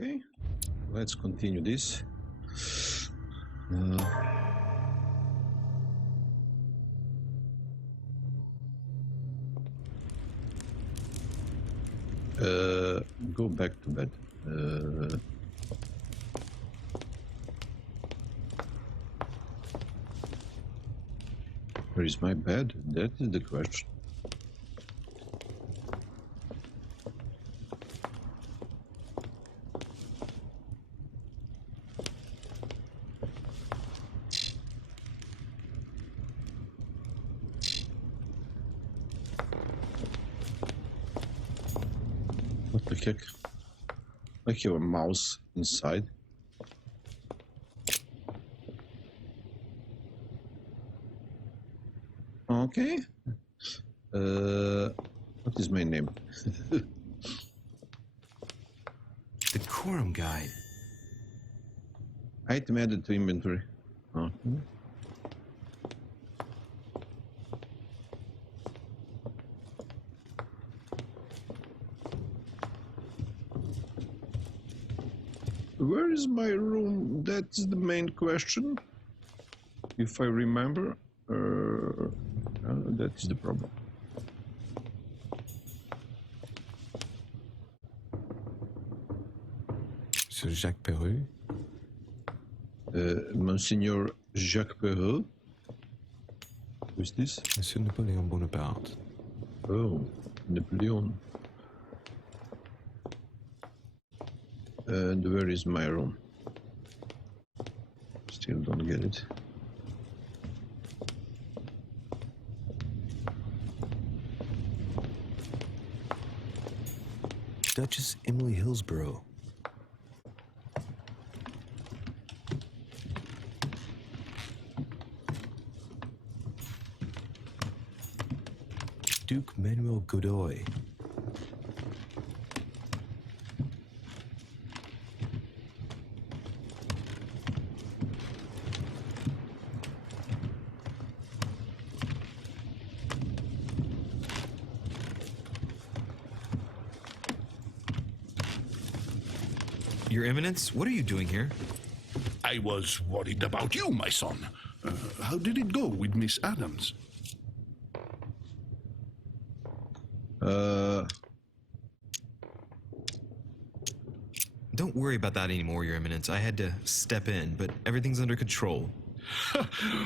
Okay, let's continue this. Go back to bed. Where is my bed? That is the question. What the heck? I have a mouse inside. Okay. What is my name? The quorum guide. Item added to inventory. Okay. Where is my room? That's the main question. If I remember, that is the problem. Sir Jacques Perreux. Monseigneur Jacques Perreux. Who is this? Monsieur Napoléon Bonaparte. Oh, Napoleon. And where is my room? Still don't get it. Duchess Emily Hillsborough. Duke Manuel Godoy. Your Eminence, what are you doing here? I was worried about you, my son. How did it go with Miss Adams? Don't worry about that anymore, Your Eminence. I had to step in, but everything's under control.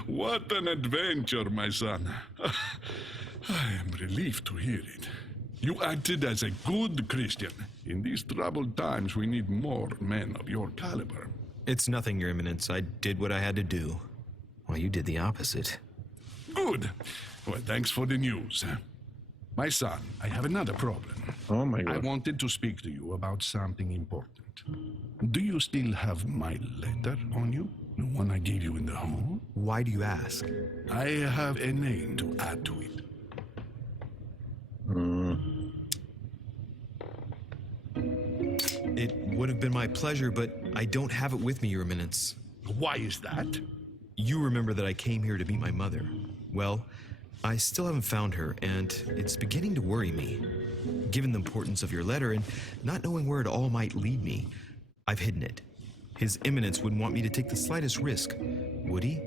What an adventure, my son. I am relieved to hear it. You acted as a good Christian. In these troubled times, we need more men of your caliber. It's nothing, Your Eminence. I did what I had to do. Well, you did the opposite. Good. Well, thanks for the news. My son, I have another problem. Oh my God. I wanted to speak to you about something important. Do you still have my letter on you? The one I gave you in the hall? Why do you ask? I have a name to add to it. It would have been my pleasure, but I don't have it with me, Your Eminence. Why is that? You remember that I came here to meet my mother. Well, I still haven't found her, and it's beginning to worry me. Given the importance of your letter and not knowing where it all might lead me, I've hidden it. His Eminence wouldn't want me to take the slightest risk, would he?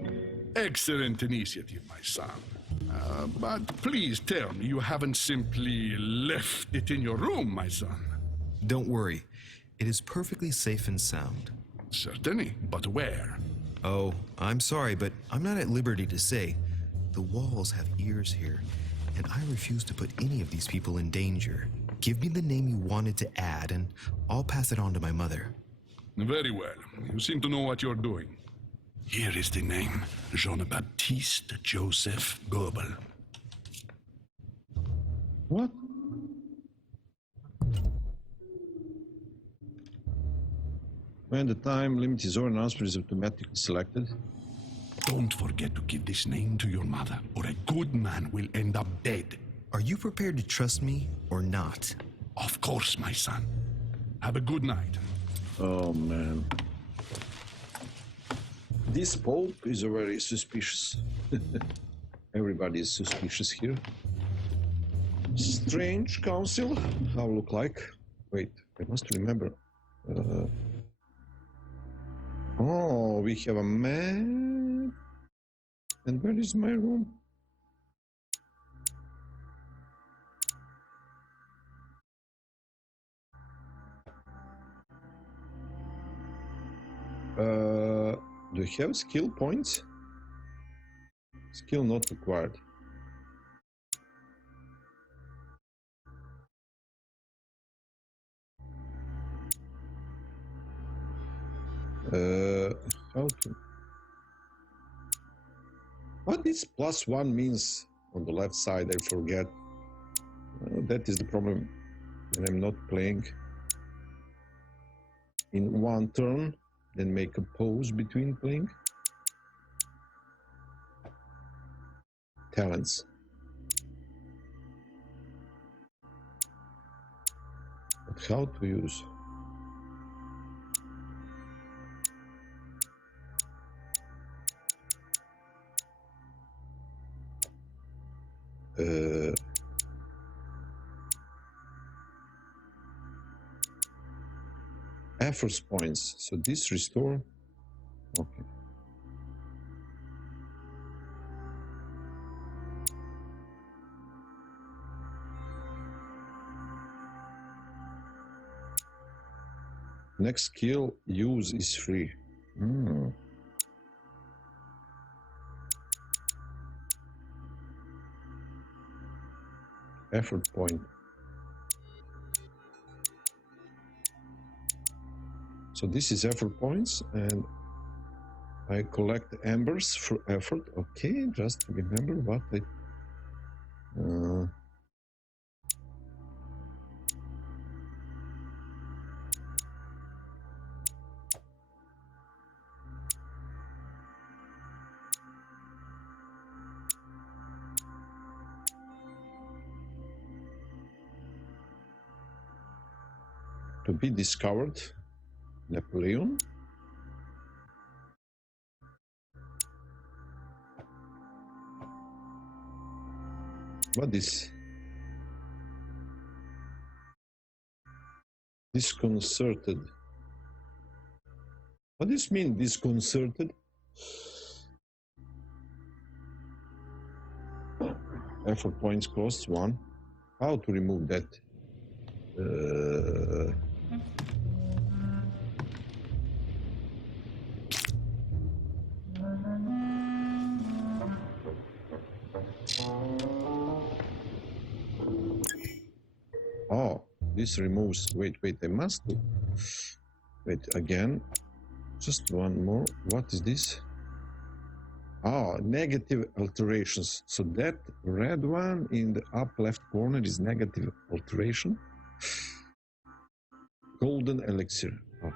Excellent initiative, my son. But please tell me you haven't simply left it in your room, my son. Don't worry. It is perfectly safe and sound. Certainly, but where? Oh, I'm sorry, but I'm not at liberty to say. The walls have ears here, and I refuse to put any of these people in danger. Give me the name you wanted to add, and I'll pass it on to my mother. Very well. You seem to know what you're doing. Here is the name, Jean-Baptiste Joseph Goebel. What? When the time limit is over, an answer is automatically selected. Don't forget to give this name to your mother, or a good man will end up dead. Are you prepared to trust me or not? Of course, my son. Have a good night. Oh man. This Pope is very suspicious. Everybody is suspicious here. Strange council. How look like? Wait, I must remember. Oh, we have a map. And where is my room? Do you have skill points? Skill not required. How to... What this +1 means on the left side, I forget. That is the problem when I'm not playing in one turn, then make a pause between playing. Talents. But how to use? Efforts points. So this restore. Okay. Next skill use is free. Effort point. So this is effort points, and I collect embers for effort. Okay, just remember what I... to be discovered, Napoleon. What is disconcerted? What does this mean, disconcerted? Effort points costs 1. How to remove that? Oh, this removes... Wait, I must do... Wait, again. Just one more. What is this? Oh, negative alterations. So that red one in the up left corner is negative alteration. Golden elixir. Okay.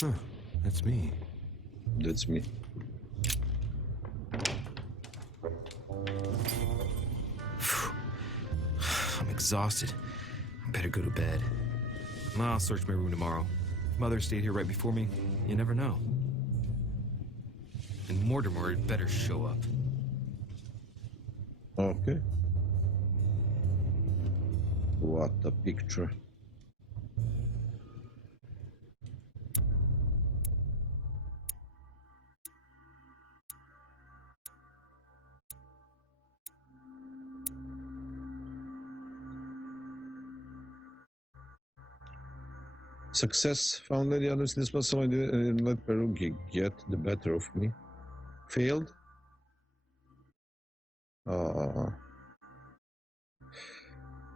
Huh, that's me. That's me. I'm exhausted. I better go to bed. I'll search my room tomorrow. Mother stayed here right before me. You never know. And Mortimer had better show up. Okay. What a picture. Success found any others this muscle and let Peru get the better of me. Failed.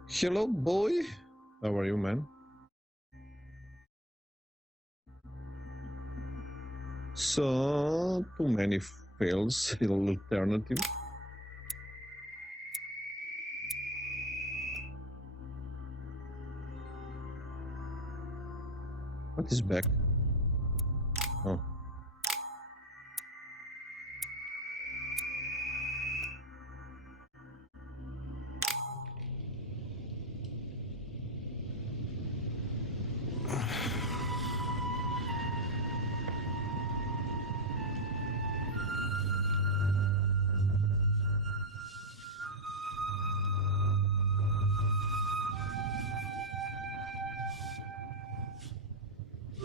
Hello, boy. How are you, man? So, too many fails. Alternative. What is back? Oh.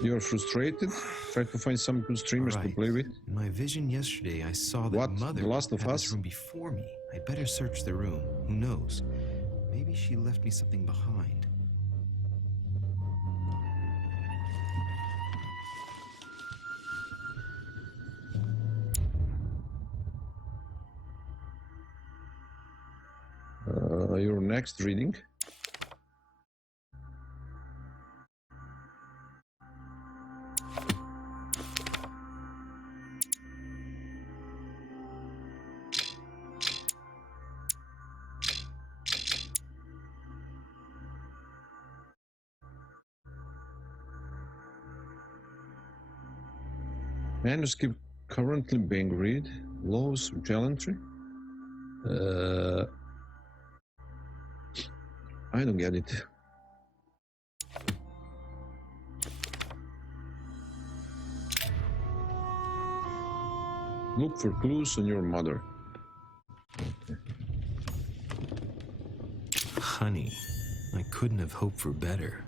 You're frustrated? Try to find some good streamers to Right. play with. In my vision yesterday, I saw that What? Mother The Last of had Us? this room before me. I better search the room. Who knows? Maybe she left me something behind. Your next reading. Manuscript currently being read. Laws of gallantry. I don't get it. Look for clues on your mother. Honey, I couldn't have hoped for better.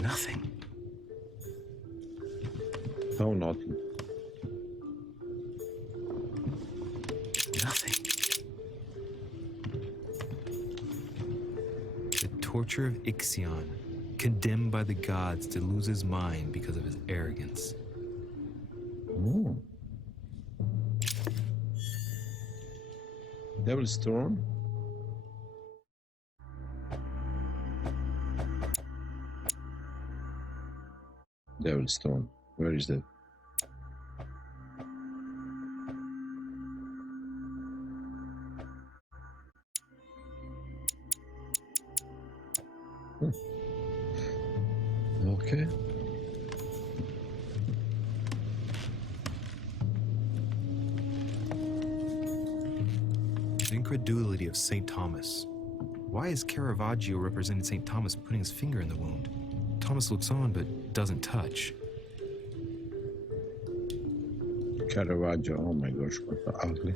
Nothing. How nothing? Nothing. The torture of Ixion, condemned by the gods to lose his mind because of his arrogance. Oh. Devil's Throne. Devil's Throne. Where is that? Okay. The incredulity of St. Thomas. Why is Caravaggio representing St. Thomas putting his finger in the wound? Thomas looks on but doesn't touch. Caravaggio. Oh my gosh, what the ugly.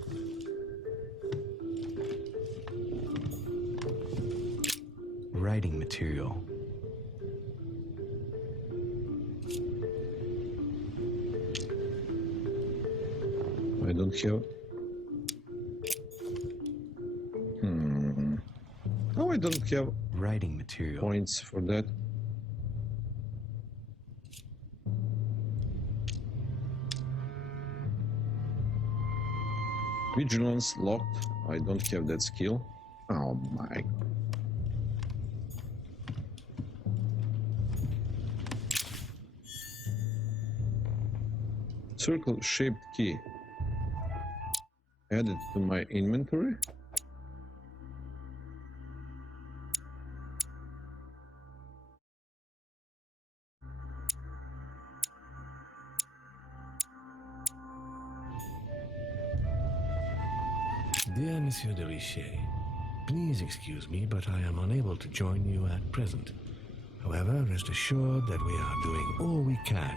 Writing material. I don't have. Oh, I don't have Writing material. points for that. Vigilance locked. I don't have that skill. Oh my god. Circle shaped key. Added to my inventory. Dear Monsieur de Richet, please excuse me, but I am unable to join you at present. However, rest assured that we are doing all we can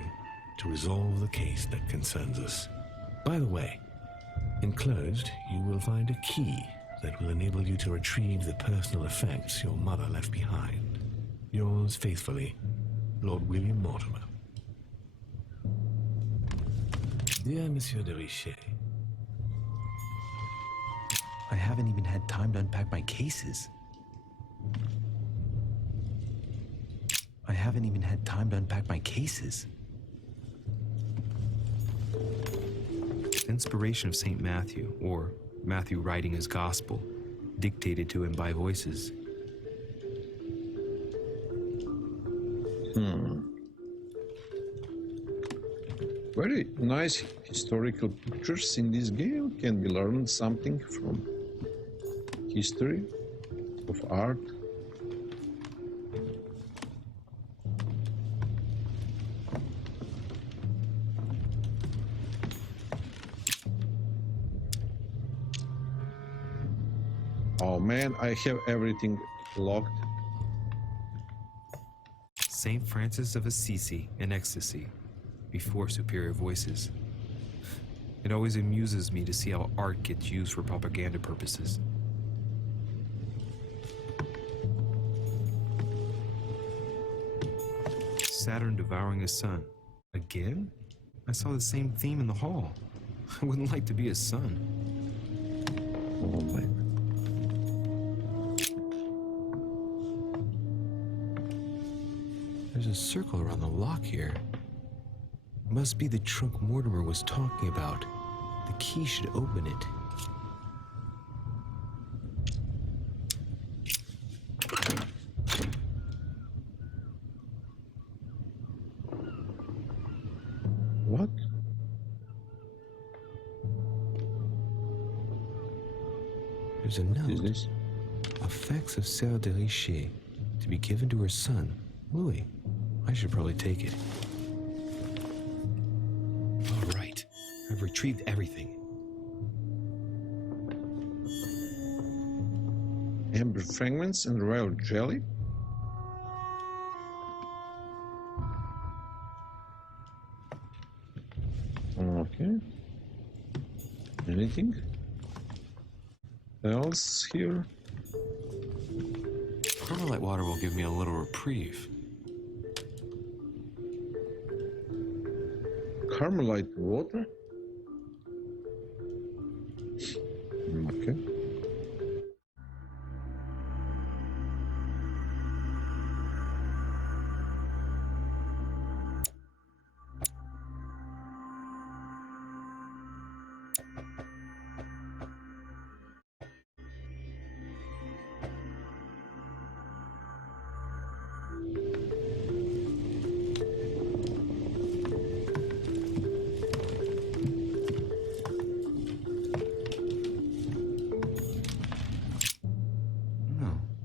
to resolve the case that concerns us. By the way, enclosed, you will find a key that will enable you to retrieve the personal effects your mother left behind. Yours faithfully, Lord William Mortimer. Dear Monsieur de Richet, I haven't even had time to unpack my cases. I haven't even had time to unpack my cases. Inspiration of St. Matthew, or Matthew writing his gospel, dictated to him by voices. Very nice historical pictures in this game. Can we learn something from history of art? Oh man, I have everything locked. St. Francis of Assisi in ecstasy, before superior voices. It always amuses me to see how art gets used for propaganda purposes. Saturn devouring his sun. Again? I saw the same theme in the hall. I wouldn't like to be his son. Oh my. There's a circle around the lock here. Must be the trunk Mortimer was talking about. The key should open it. What? There's a Is note. this? Effects of Sarah de Richer to be given to her son, Louis. I should probably take it. All right. I've retrieved everything. Amber fragments and royal jelly? Okay. Anything else here? Carmelite water will give me a little reprieve. Carmelite water? Okay.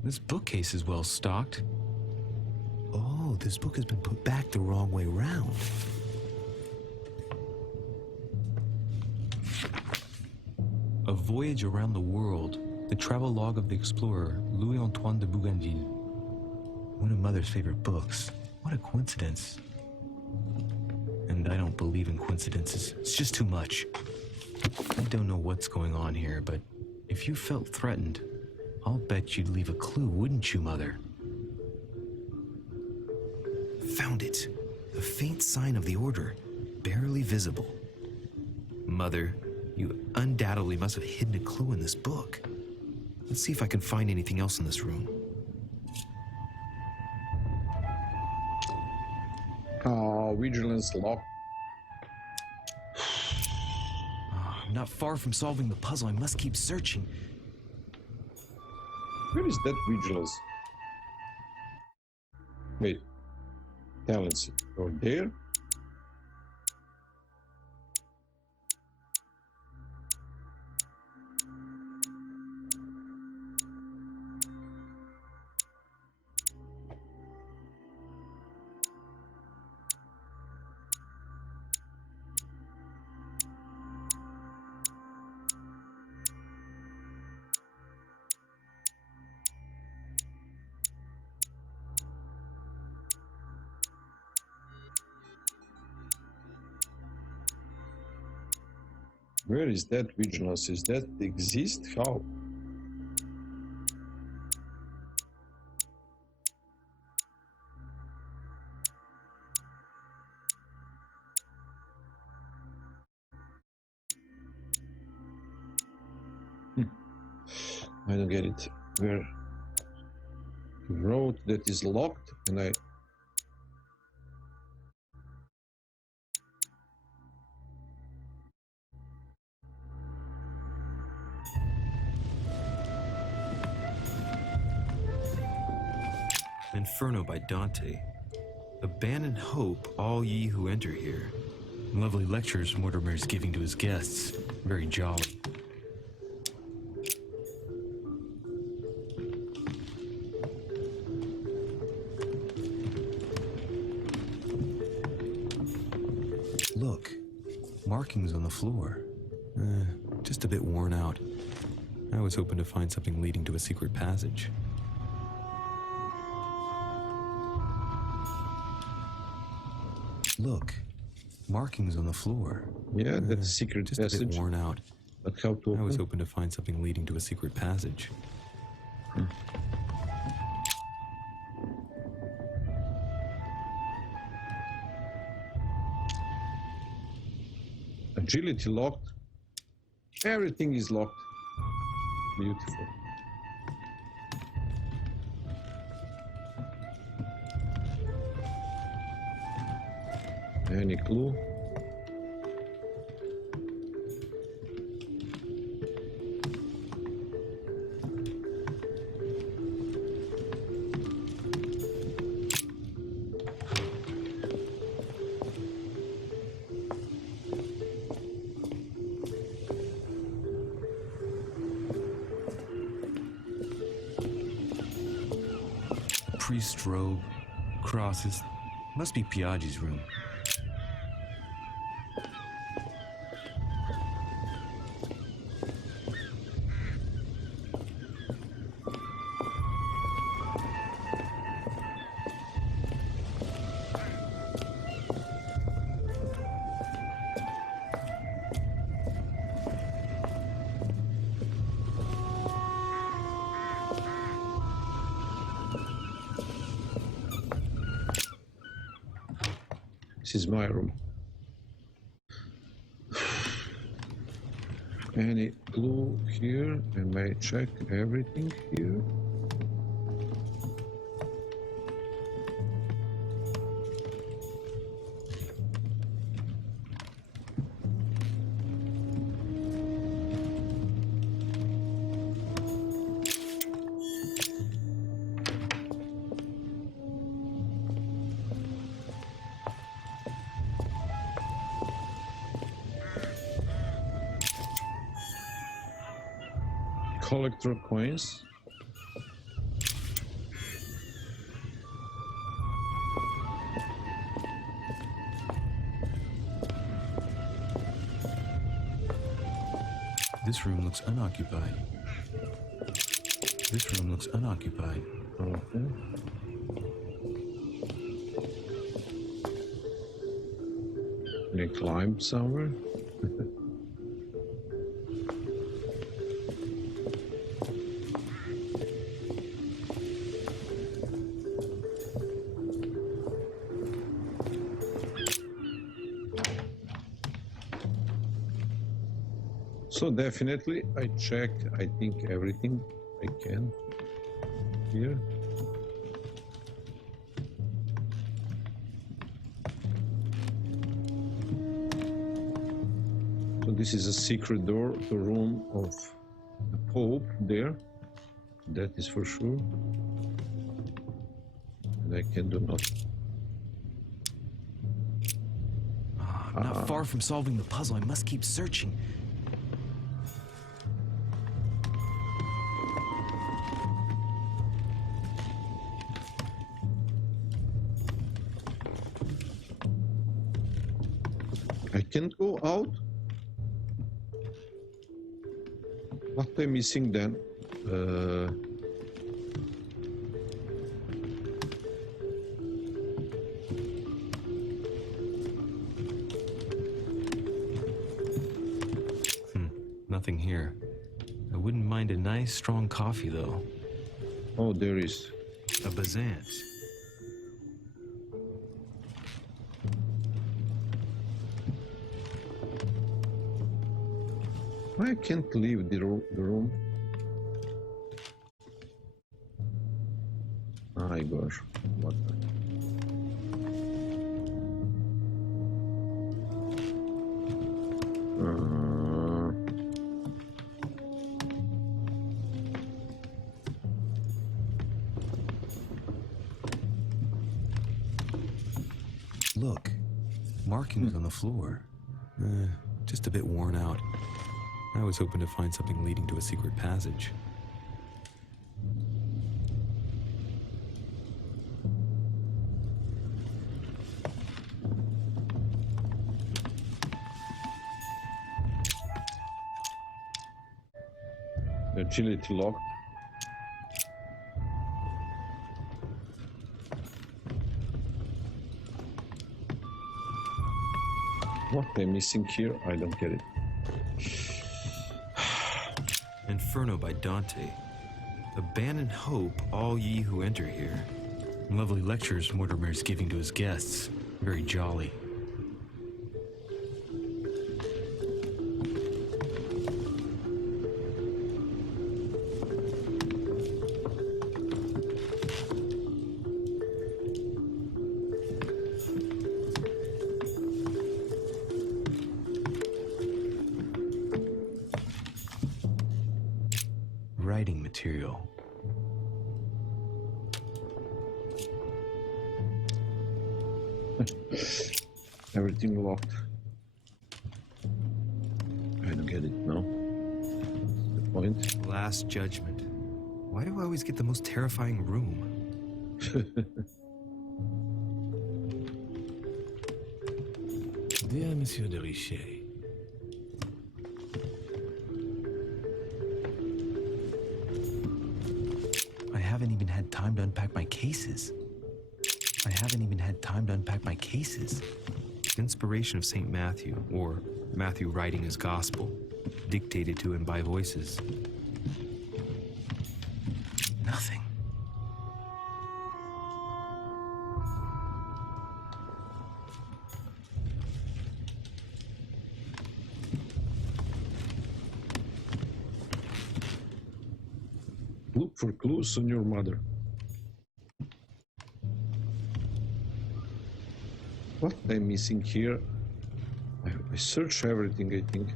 This bookcase is well stocked. Oh, this book has been put back the wrong way round. A Voyage Around the World, the travel log of the explorer, Louis-Antoine de Bougainville. One of Mother's favorite books. What a coincidence. And I don't believe in coincidences. It's just too much. I don't know what's going on here, but if you felt threatened, I'll bet you'd leave a clue, wouldn't you, Mother? Found it. A faint sign of the order, barely visible. Mother, you undoubtedly must have hidden a clue in this book. Let's see if I can find anything else in this room. Oh, vigilance lock. I'm not far from solving the puzzle. I must keep searching. Where is that vigilance? Wait. Talents. Or there? Where is that vigilance? Is that exist? How? I don't get it. Where? The road that is locked and I... Inferno by Dante. Abandon hope, all ye who enter here. Lovely lectures Mortimer's giving to his guests. Very jolly. Look, markings on the floor. Just a bit worn out. I was hoping to find something leading to a secret passage. Look, markings on the floor. Yeah, that's secret Just a passage. bit worn out. But how to I was open? hoping to find something leading to a secret passage. Agility locked. Everything is locked. Beautiful. Any clue? Priest robe, crosses. Must be Piaggi's room. This is my room. Any clue here? I may check everything here. Collector coins. This room looks unoccupied. This room looks unoccupied. Okay. Can I climb somewhere? So definitely I checked, I think, everything I can here. So this is a secret door, the room of the Pope there. That is for sure. And I can do nothing. Not far from solving the puzzle. I must keep searching. I can't go out. What am I missing then? Nothing here. I wouldn't mind a nice, strong coffee, though. Oh, there is. A Bazance. I can't leave the room. My gosh, what the... Look, markings on the floor. Just a bit worn out. I was hoping to find something leading to a secret passage. Agility locked. What am I missing here? I don't get it. Inferno by Dante. Abandon hope, all ye who enter here. Lovely lectures Mortimer's giving to his guests. Very jolly. writing material. Everything locked. I don't get it now. What's the point? Last Judgment. Why do I always get the most terrifying room? Dear Monsieur de Richet, I haven't even had time to unpack my cases. Inspiration of St. Matthew, or Matthew writing his gospel, dictated to him by voices. Nothing. Look for clues on your mother. What I'm missing here? I search everything, I think.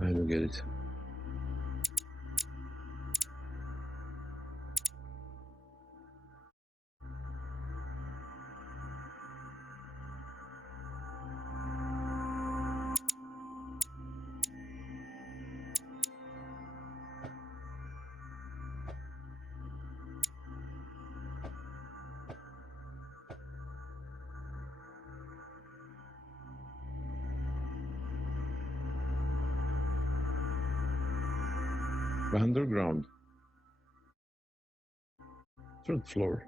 I don't get it. Underground. Third floor.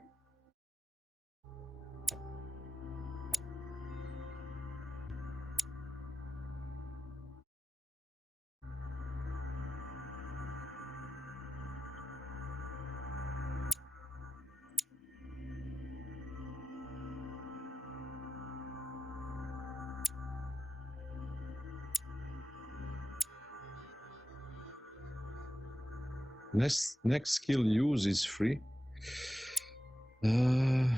Next skill use is free. Am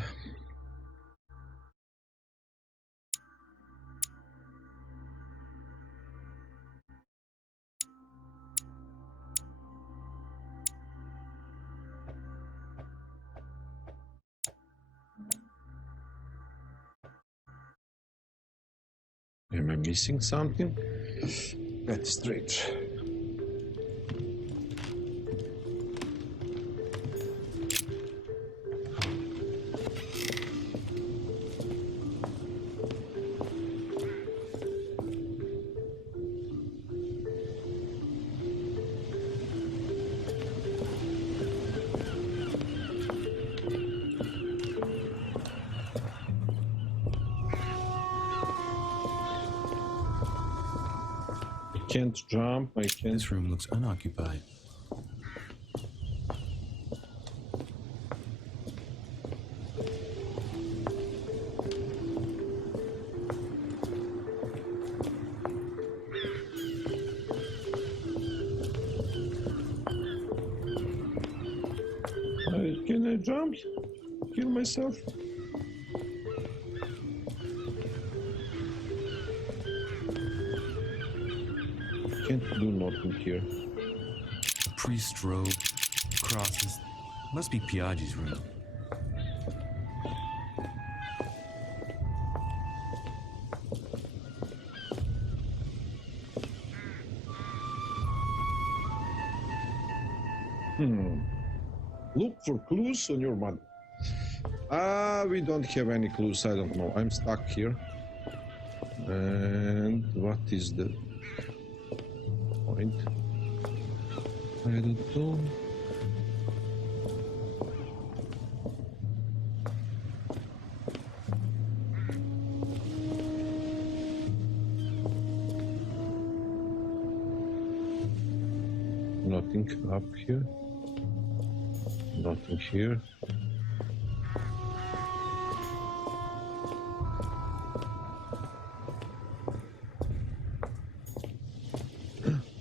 I missing something? That's straight. Can't jump, I can't. This room looks unoccupied. Can I jump? Kill myself? Can't do nothing here. Priest robe, crosses. Must be Piaggi's room. Look for clues on your mother. We don't have any clues, I don't know. I'm stuck here. And what is the point? I don't know. Nothing up here. Nothing here.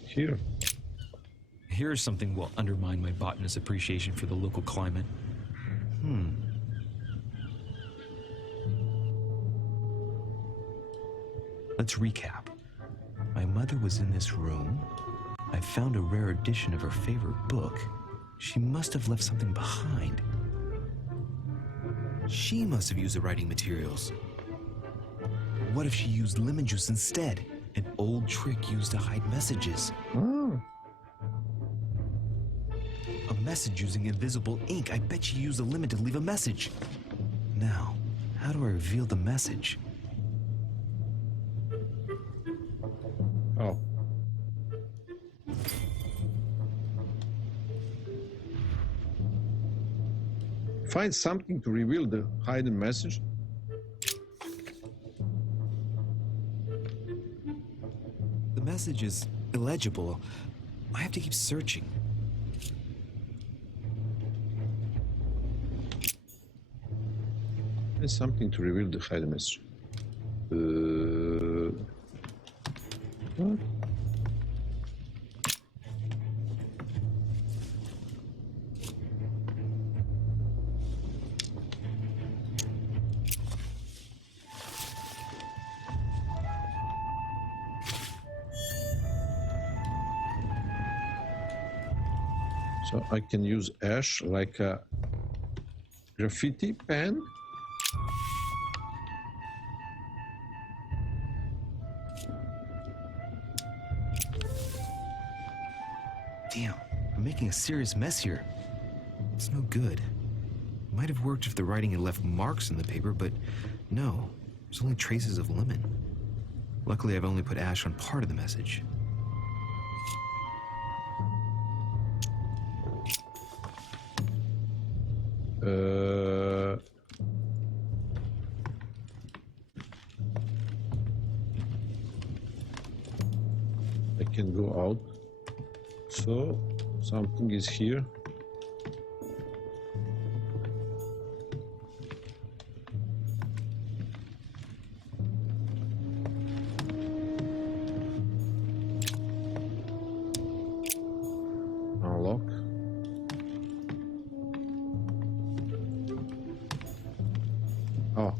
Here. Here's something will undermine my botanist's appreciation for the local climate. Let's recap. My mother was in this room. I found a rare edition of her favorite book. She must have left something behind. She must have used the writing materials. What if she used lemon juice instead? An old trick used to hide messages. Oh, A message using invisible ink. I bet she used a lemon to leave a message. Now, how do I reveal the message? oh. Find something to reveal the hidden message. The message is illegible. I have to keep searching. Find something to reveal the hidden message. What? So I can use ash like a graffiti pen. Damn, I'm making a serious mess here. It's no good. Might have worked if the writing had left marks in the paper, but no, there's only traces of lemon. Luckily, I've only put ash on part of the message. I can go out. So something is here. Unlock. Oh.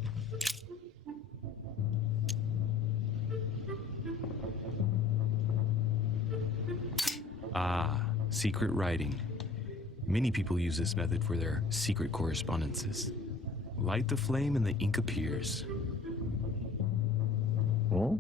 Ah, secret writing. Many people use this method for their secret correspondences. Light the flame and the ink appears. Oh.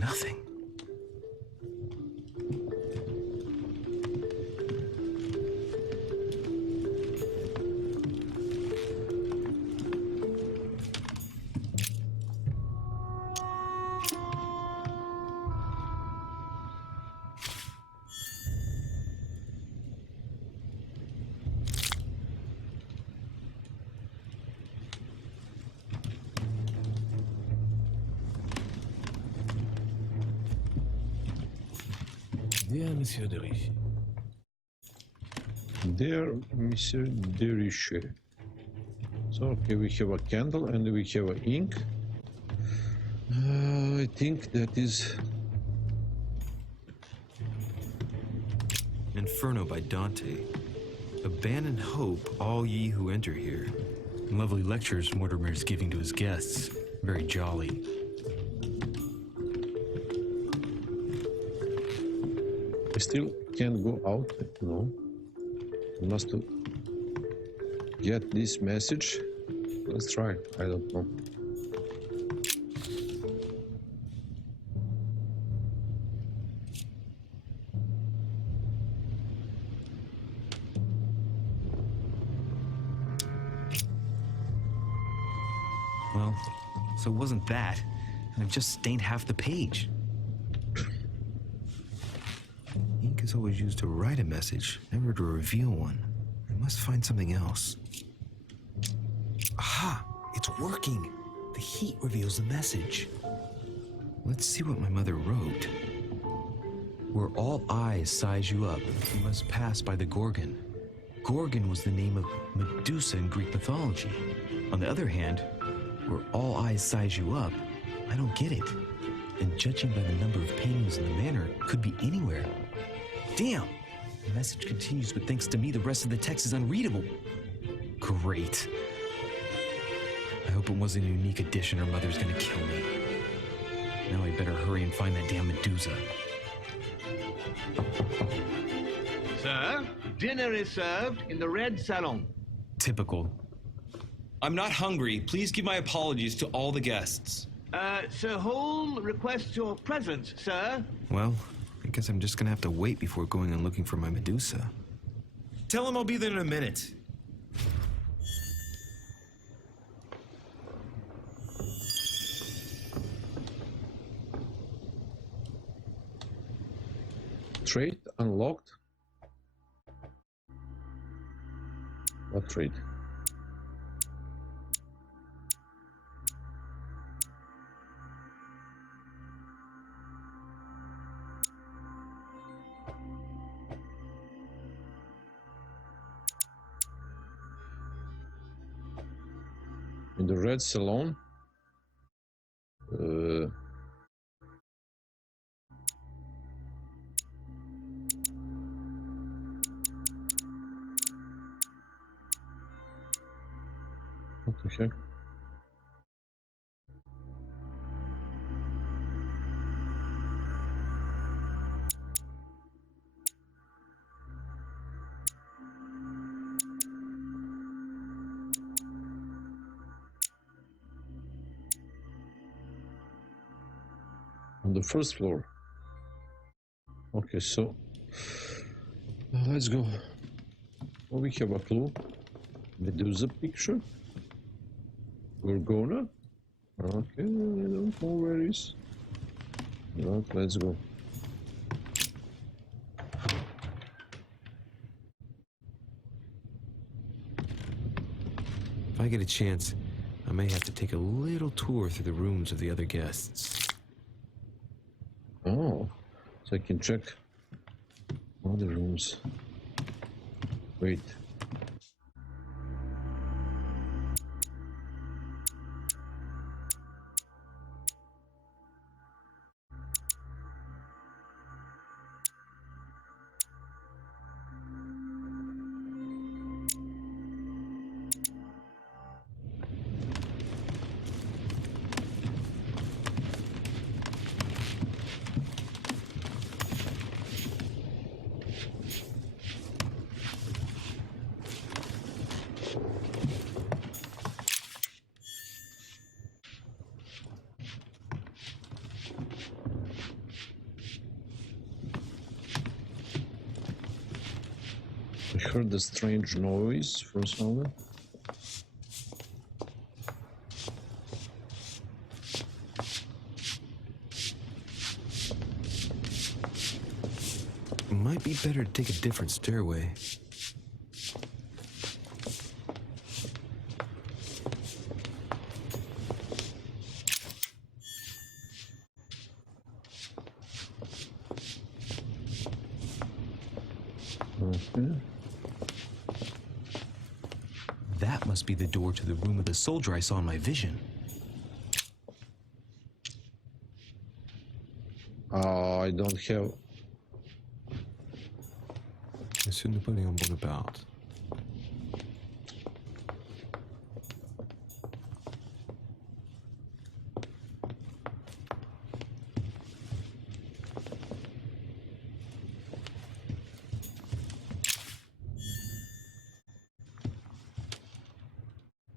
Nothing. Dear Monsieur de Richet, Dear Monsieur de Richet. So, okay, we have a candle and we have a ink. I think that is... Inferno by Dante. Abandon hope, all ye who enter here. Lovely lectures Mortimer is giving to his guests. Very jolly. I still can't go out. No. I must get this message. Let's try. I don't know. Well, so it wasn't that, and I've just stained half the page. Ink is always used to write a message, never to reveal one. I must find something else. Aha! It's working! The heat reveals the message. Let's see what my mother wrote. Where all eyes size you up, you must pass by the Gorgon. Gorgon was the name of Medusa in Greek mythology. On the other hand, where all eyes size you up, I don't get it. And judging by the number of paintings in the manor, it could be anywhere. Damn! The message continues, but thanks to me, the rest of the text is unreadable. Great. I hope it wasn't a unique edition or Mother's gonna kill me. Now I better hurry and find that damn Medusa. Sir, dinner is served in the red salon. Typical. I'm not hungry. Please give my apologies to all the guests. Sir Hall requests your presence, sir. Well, I guess I'm just gonna have to wait before going and looking for my Medusa. Tell him I'll be there in a minute. Trait unlocked. What trait? In the red salon. What the heck? On the first floor. Okay, so let's go. Well, we have a clue. Medusa picture. Gorgona. Okay, I don't know where it is. But let's go. If I get a chance, I may have to take a little tour through the rooms of the other guests. Oh, so I can check all the rooms. Wait. I heard a strange noise from somewhere. Might be better to take a different stairway. Okay. That must be the door to the room of the soldier I saw in my vision. I don't have. Monsieur Napoléon Bonaparte.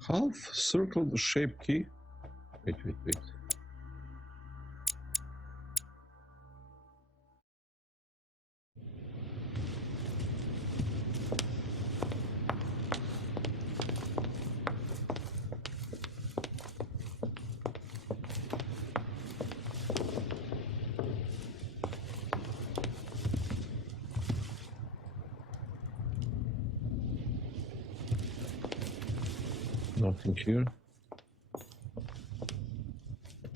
Half circle the shape key. Wait. Nothing here.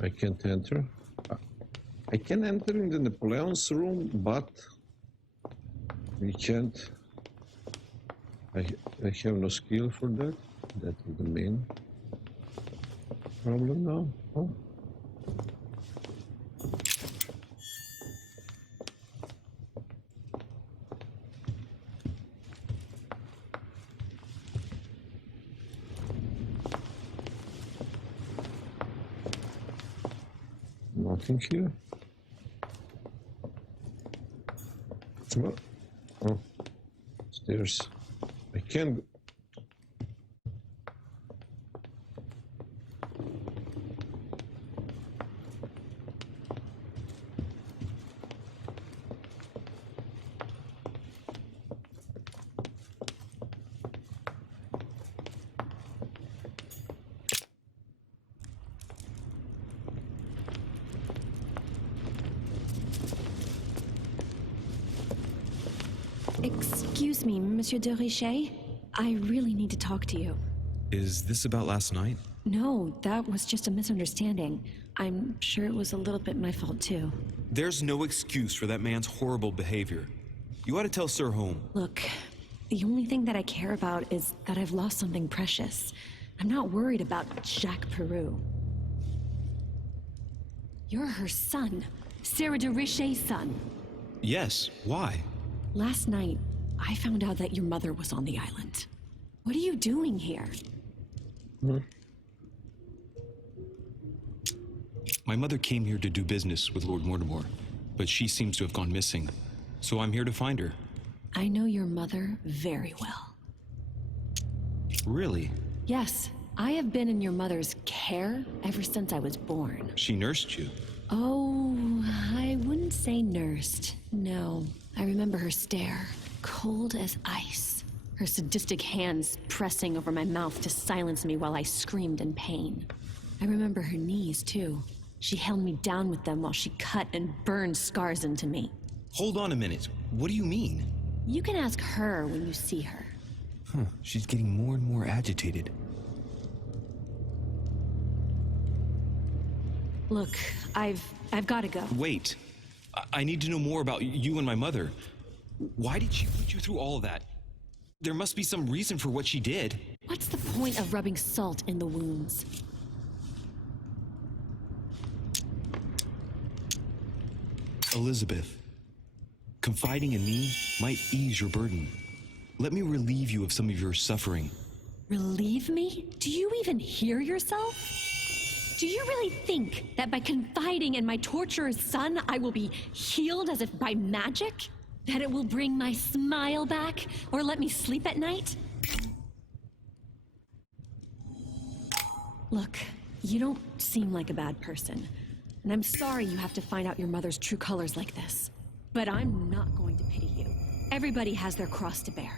I can't enter. I can enter in the Napoleon's room, but we can't. I have no skill for that. That is the main problem now. Oh. Nothing here. What? Oh, stairs. I can't. Excuse me, Monsieur de Richet. I really need to talk to you. Is this about last night? No, that was just a misunderstanding. I'm sure it was a little bit my fault, too. There's no excuse for that man's horrible behavior. You ought to tell Sir Home. Look, the only thing that I care about is that I've lost something precious. I'm not worried about Jacques Peru. You're her son, Sarah de Richet's son. Yes, why? Last night, I found out that your mother was on the island. What are you doing here? My mother came here to do business with Lord Mortimer, but she seems to have gone missing. So I'm here to find her. I know your mother very well. Really? Yes, I have been in your mother's care ever since I was born. She nursed you. Oh, I wouldn't say nursed. No, I remember her stare, cold as ice. Her sadistic hands pressing over my mouth to silence me while I screamed in pain. I remember her knees, too. She held me down with them while she cut and burned scars into me. Hold on a minute. What do you mean? You can ask her when you see her. She's getting more and more agitated. Look, I've got to go. Wait. I need to know more about you and my mother. Why did she put you through all of that? There must be some reason for what she did. What's the point of rubbing salt in the wounds? Elizabeth, confiding in me might ease your burden. Let me relieve you of some of your suffering. Relieve me? Do you even hear yourself? Do you really think that by confiding in my torturer's son, I will be healed as if by magic? That it will bring my smile back or let me sleep at night? Look, you don't seem like a bad person, and I'm sorry you have to find out your mother's true colors like this. But I'm not going to pity you. Everybody has their cross to bear.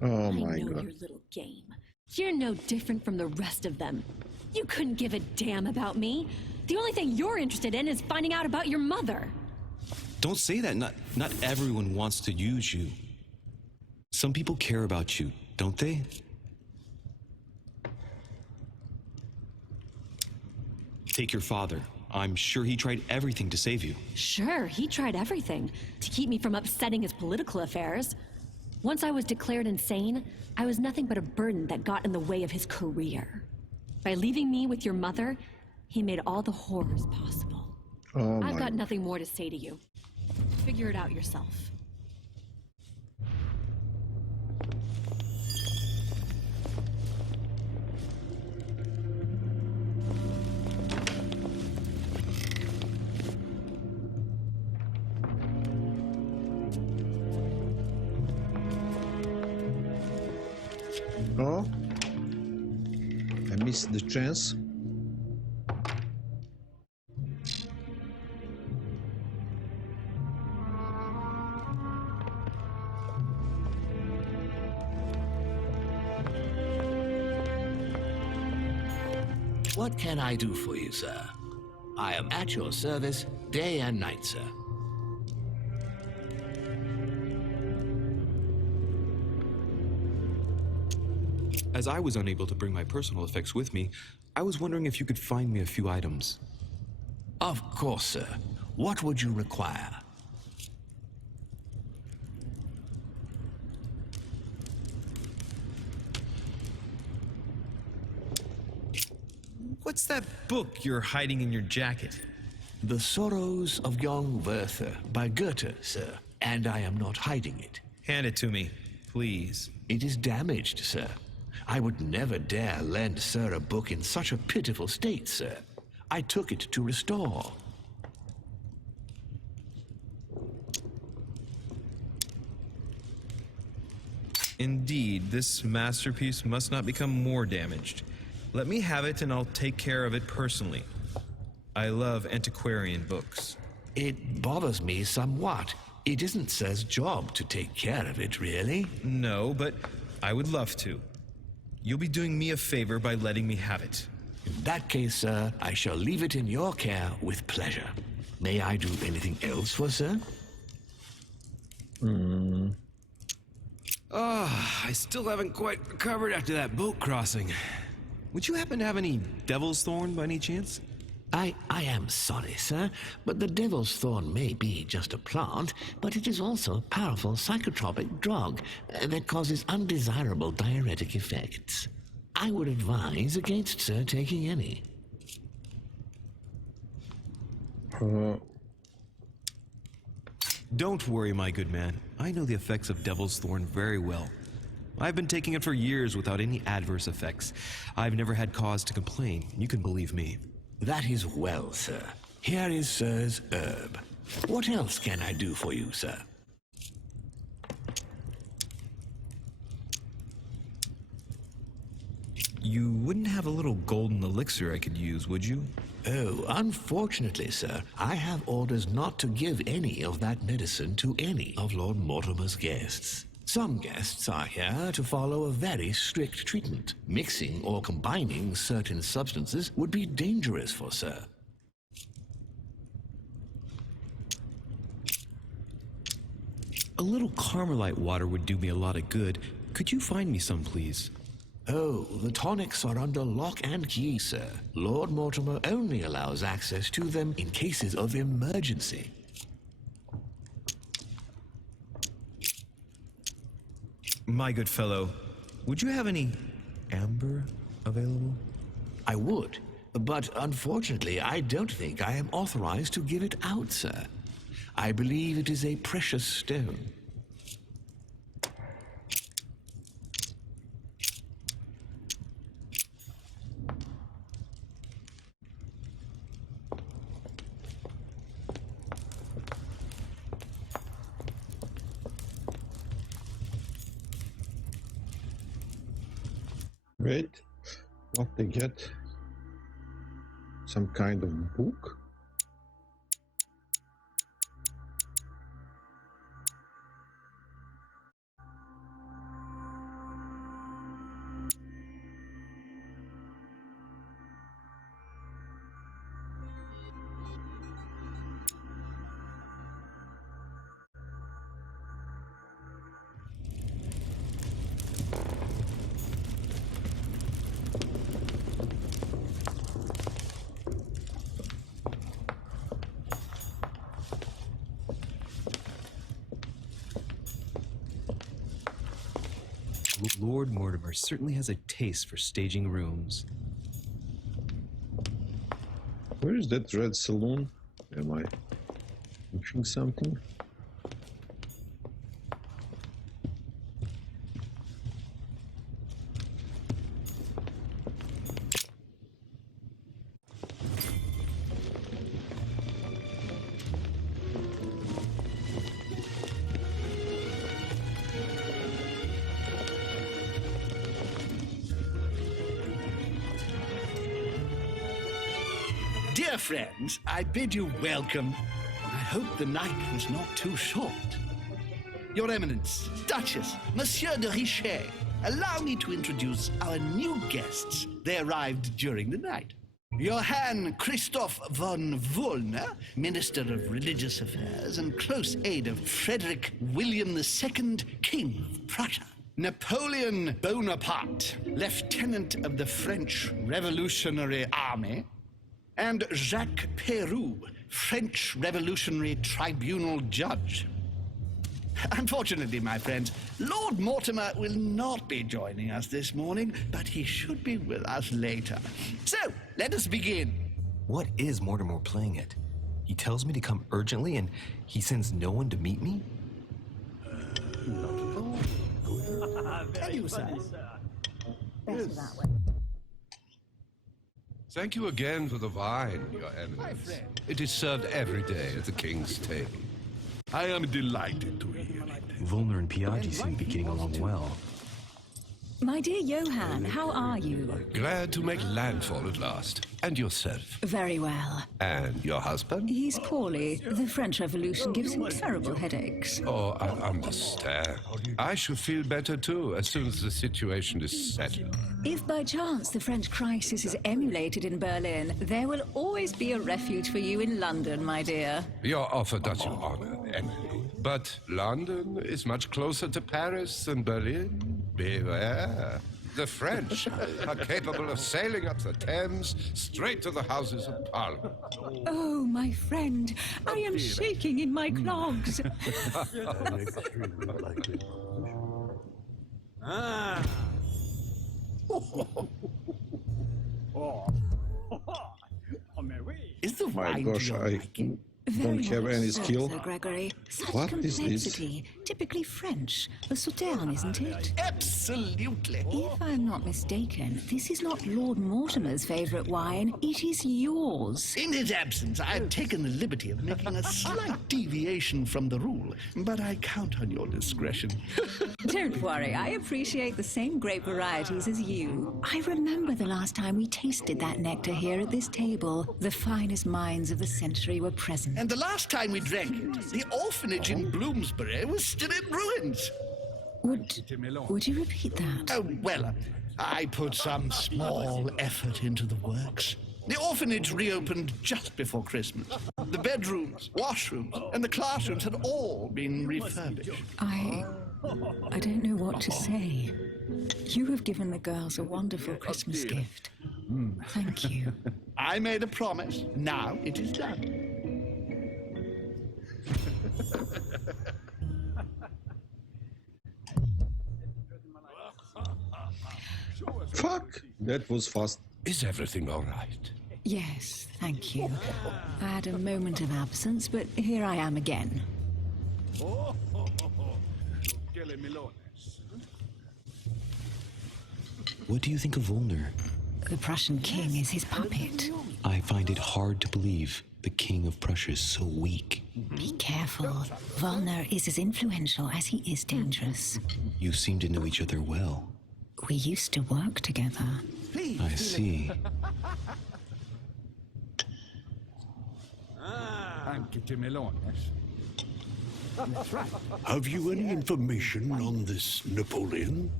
Oh my I know god. your little game. You're no different from the rest of them. You couldn't give a damn about me. The only thing you're interested in is finding out about your mother. Don't say that. Not everyone wants to use you. Some people care about you, don't they? Take your father. I'm sure he tried everything to save you. Sure, he tried everything to keep me from upsetting his political affairs. Once I was declared insane, I was nothing but a burden that got in the way of his career. By leaving me with your mother, he made all the horrors possible. Oh I've my got nothing more to say to you. Figure it out yourself. Oh, I missed the chance. What can I do for you, sir? I am at your service day and night, sir. As I was unable to bring my personal effects with me, I was wondering if you could find me a few items. Of course, sir. What would you require? What's that book you're hiding in your jacket? The Sorrows of Young Werther by Goethe, sir. And I am not hiding it. Hand it to me, please. It is damaged, sir. I would never dare lend sir a book in such a pitiful state, sir. I took it to restore. Indeed, this masterpiece must not become more damaged. Let me have it and I'll take care of it personally. I love antiquarian books. It bothers me somewhat. It isn't Sir's job to take care of it, really. No, but I would love to. You'll be doing me a favor by letting me have it. In that case, sir, I shall leave it in your care with pleasure. May I do anything else for Sir? I still haven't quite recovered after that boat crossing. Would you happen to have any devil's thorn by any chance? I am sorry, sir, but the devil's thorn may be just a plant, but it is also a powerful psychotropic drug that causes undesirable diuretic effects. I would advise against Sir taking any. Don't worry, my good man. I know the effects of devil's thorn very well. I've been taking it for years without any adverse effects. I've never had cause to complain. You can believe me. That is well, sir. Here is Sir's herb. What else can I do for you, sir? You wouldn't have a little golden elixir I could use, would you? Oh, unfortunately, sir, I have orders not to give any of that medicine to any of Lord Mortimer's guests. Some guests are here to follow a very strict treatment. Mixing or combining certain substances would be dangerous for Sir. A little Carmelite water would do me a lot of good. Could you find me some, please? Oh, the tonics are under lock and key, sir. Lord Mortimer only allows access to them in cases of emergency. My good fellow, would you have any amber available? I would, but unfortunately I don't think I am authorized to give it out, sir. I believe it is a precious stone. Wait, what they get? Some kind of book? Lord Mortimer certainly has a taste for staging rooms. Where is that red saloon? Am I missing something? Dear friends, I bid you welcome. I hope the night was not too short. Your Eminence, Duchess, Monsieur de Richet, allow me to introduce our new guests. They arrived during the night. Johann Christoph von Wollner, Minister of Religious Affairs and close aide of Frederick William II, King of Prussia. Napoleon Bonaparte, Lieutenant of the French Revolutionary Army. And Jacques Peroux, French Revolutionary Tribunal Judge. Unfortunately, my friends, Lord Mortimer will not be joining us this morning, but he should be with us later. So, let us begin. What is Mortimer playing at? He tells me to come urgently and he sends no one to meet me? Medusa. Better that way. Thank you again for the wine, Your Eminence. It is served every day at the king's table. I am delighted to hear it. Volner and Piaggi seem to be getting along well. My dear Johann, how are you? Glad to make landfall at last. And yourself? Very well. And your husband? He's poorly. The French Revolution gives him terrible headaches. Oh, I understand. I shall feel better too as soon as the situation is settled. If by chance the French crisis is emulated in Berlin, there will always be a refuge for you in London, my dear. Your offer does you honor, Emily. But London is much closer to Paris than Berlin. Beware. The French are capable of sailing up the Thames straight to the Houses of Parliament. Oh, my friend, I am shaking in my clogs. Is the My wine gosh, to your I liking? don't have any so, skill. Sir Gregory. Such What is this? complexity. Typically French. A sauterne, isn't it? Absolutely. If I'm not mistaken, this is not Lord Mortimer's favourite wine. It is yours. In his absence, I have taken the liberty of making a slight deviation from the rule, but I count on your discretion. Don't worry, I appreciate the same grape varieties as you. I remember the last time we tasted that nectar here at this table. The finest minds of the century were present. And the last time we drank it, the orphanage in Bloomsbury was still in ruins. Would you repeat that? Oh, well, I put some small effort into the works. The orphanage reopened just before Christmas. The bedrooms, washrooms, and the classrooms had all been refurbished. I don't know what to say. You have given the girls a wonderful Christmas gift. Thank you. I made a promise. Now it is done. Fuck! That was fast. Is everything all right? Yes, thank you. I had a moment of absence, but here I am again. What do you think of Volner? The Prussian king is his puppet. I find it hard to believe the king of Prussia is so weak. Be careful. Volner is as influential as he is dangerous. You seem to know each other well. We used to work together. I see. Have you any information on this Napoleon?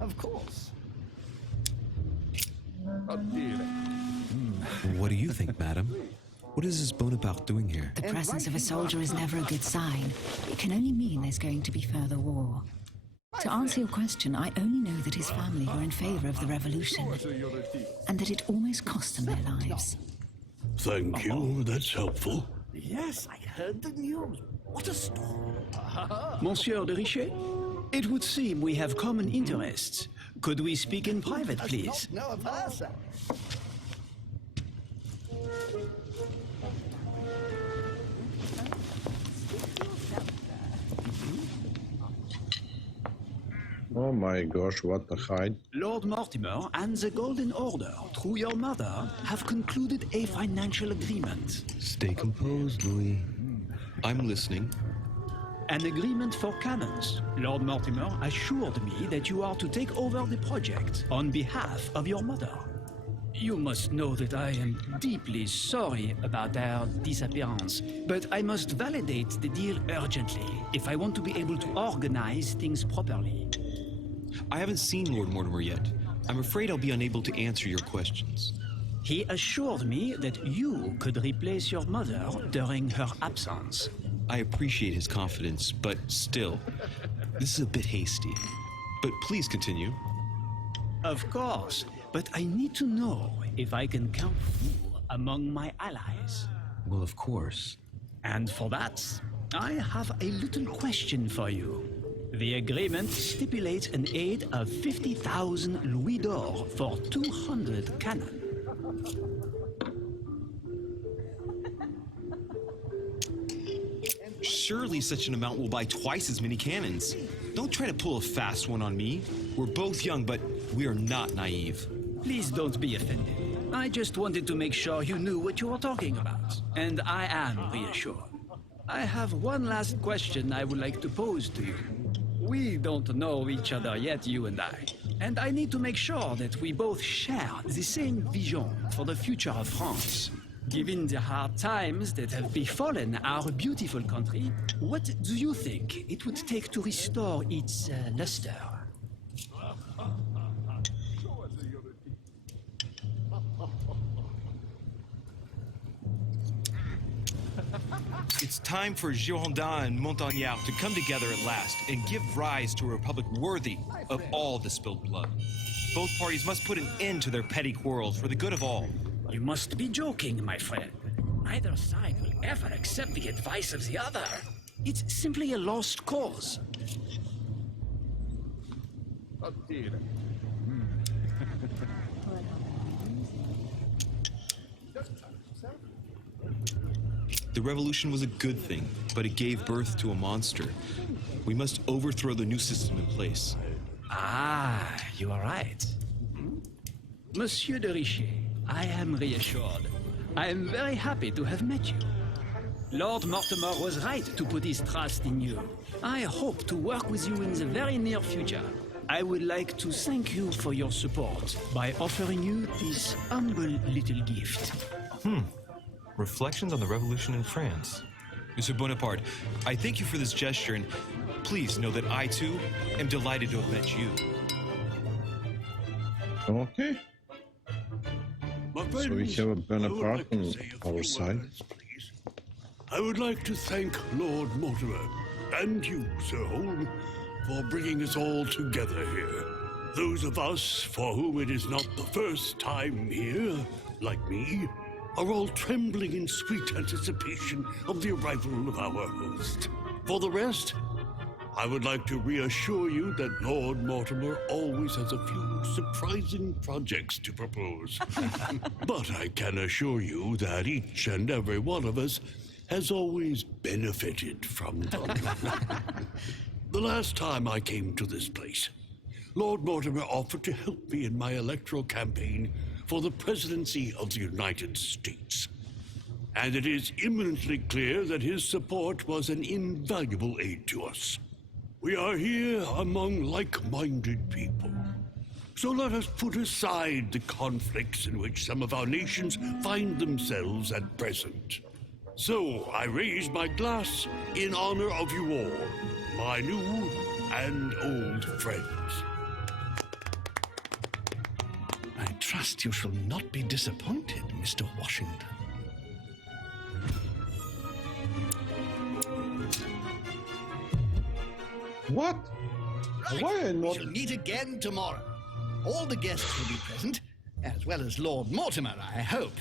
Of course. What do you think, madam? What is this Bonaparte doing here? The presence of a soldier is never a good sign. It can only mean there's going to be further war. To answer your question, I only know that his family were in favor of the revolution, and that it almost cost them their lives. Thank you, that's helpful. Yes, I heard the news. What a story. Monsieur de Richet, it would seem we have common interests. Could we speak in private, please? No, of her, sir. Oh my gosh, what a hide. Lord Mortimer and the Golden Order, through your mother, have concluded a financial agreement. Stay composed, Louis. I'm listening. An agreement for cannons. Lord Mortimer assured me that you are to take over the project on behalf of your mother. You must know that I am deeply sorry about their disappearance, but I must validate the deal urgently if I want to be able to organize things properly. I haven't seen Lord Mortimer yet. I'm afraid I'll be unable to answer your questions. He assured me that you could replace your mother during her absence. I appreciate his confidence, but still, this is a bit hasty. But please continue. Of course, but I need to know if I can count you among my allies. Well, of course. And for that, I have a little question for you. The agreement stipulates an aid of 50,000 louis d'or for 200 cannon. Surely such an amount will buy twice as many cannons. Don't try to pull a fast one on me. We're both young, but We are not naive. Please don't be offended. I just wanted to make sure you knew what you were talking about, and I am reassured. I have one last question I would like to pose to you. We don't know each other yet, you and I need to make sure that we both share the same vision for the future of France. Given the hard times that have befallen our beautiful country, what do you think it would take to restore its luster? It's time for Girondins and Montagnard to come together at last and give rise to a republic worthy of all the spilled blood. Both parties must put an end to their petty quarrels for the good of all. You must be joking, my friend. Neither side will ever accept the advice of the other. It's simply a lost cause. The revolution was a good thing, but it gave birth to a monster. We must overthrow the new system in place. Ah, you are right. Monsieur de Richet, I am reassured. I am very happy to have met you. Lord Mortimer was right to put his trust in you. I hope to work with you in the very near future. I would like to thank you for your support by offering you this humble little gift. Reflections on the revolution in France. Monsieur Bonaparte, I thank you for this gesture, and please know that I, too, am delighted to have met you. Okay. My So we friends, have a I would Bonaparte like to on say a our few side. words, please. I would like to thank Lord Mortimer and you, Sir Holm, for bringing us all together here. Those of us for whom it is not the first time here, like me, are all trembling in sweet anticipation of the arrival of our host. For the rest, I would like to reassure you that Lord Mortimer always has a few surprising projects to propose. But I can assure you that each and every one of us has always benefited from them. The last time I came to this place, Lord Mortimer offered to help me in my electoral campaign for the presidency of the United States. And it is imminently clear that his support was an invaluable aid to us. We are here among like-minded people. So let us put aside the conflicts in which some of our nations find themselves at present. So I raise my glass in honor of you all, my new and old friends. I trust you shall not be disappointed, Mr. Washington. What? Right. Why We not? shall meet again tomorrow. All the guests will be present, as well as Lord Mortimer, I hope.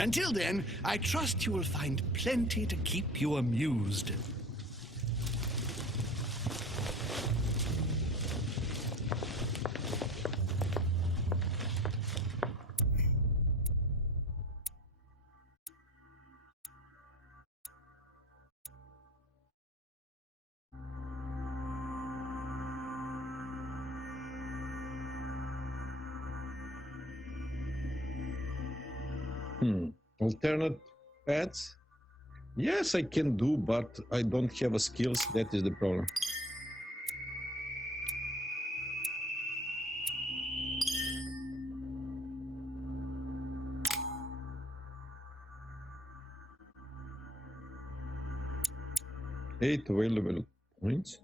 Until then, I trust you will find plenty to keep you amused. Alternate paths? Yes, I can do, but I don't have a skills. That is the problem. Eight available points.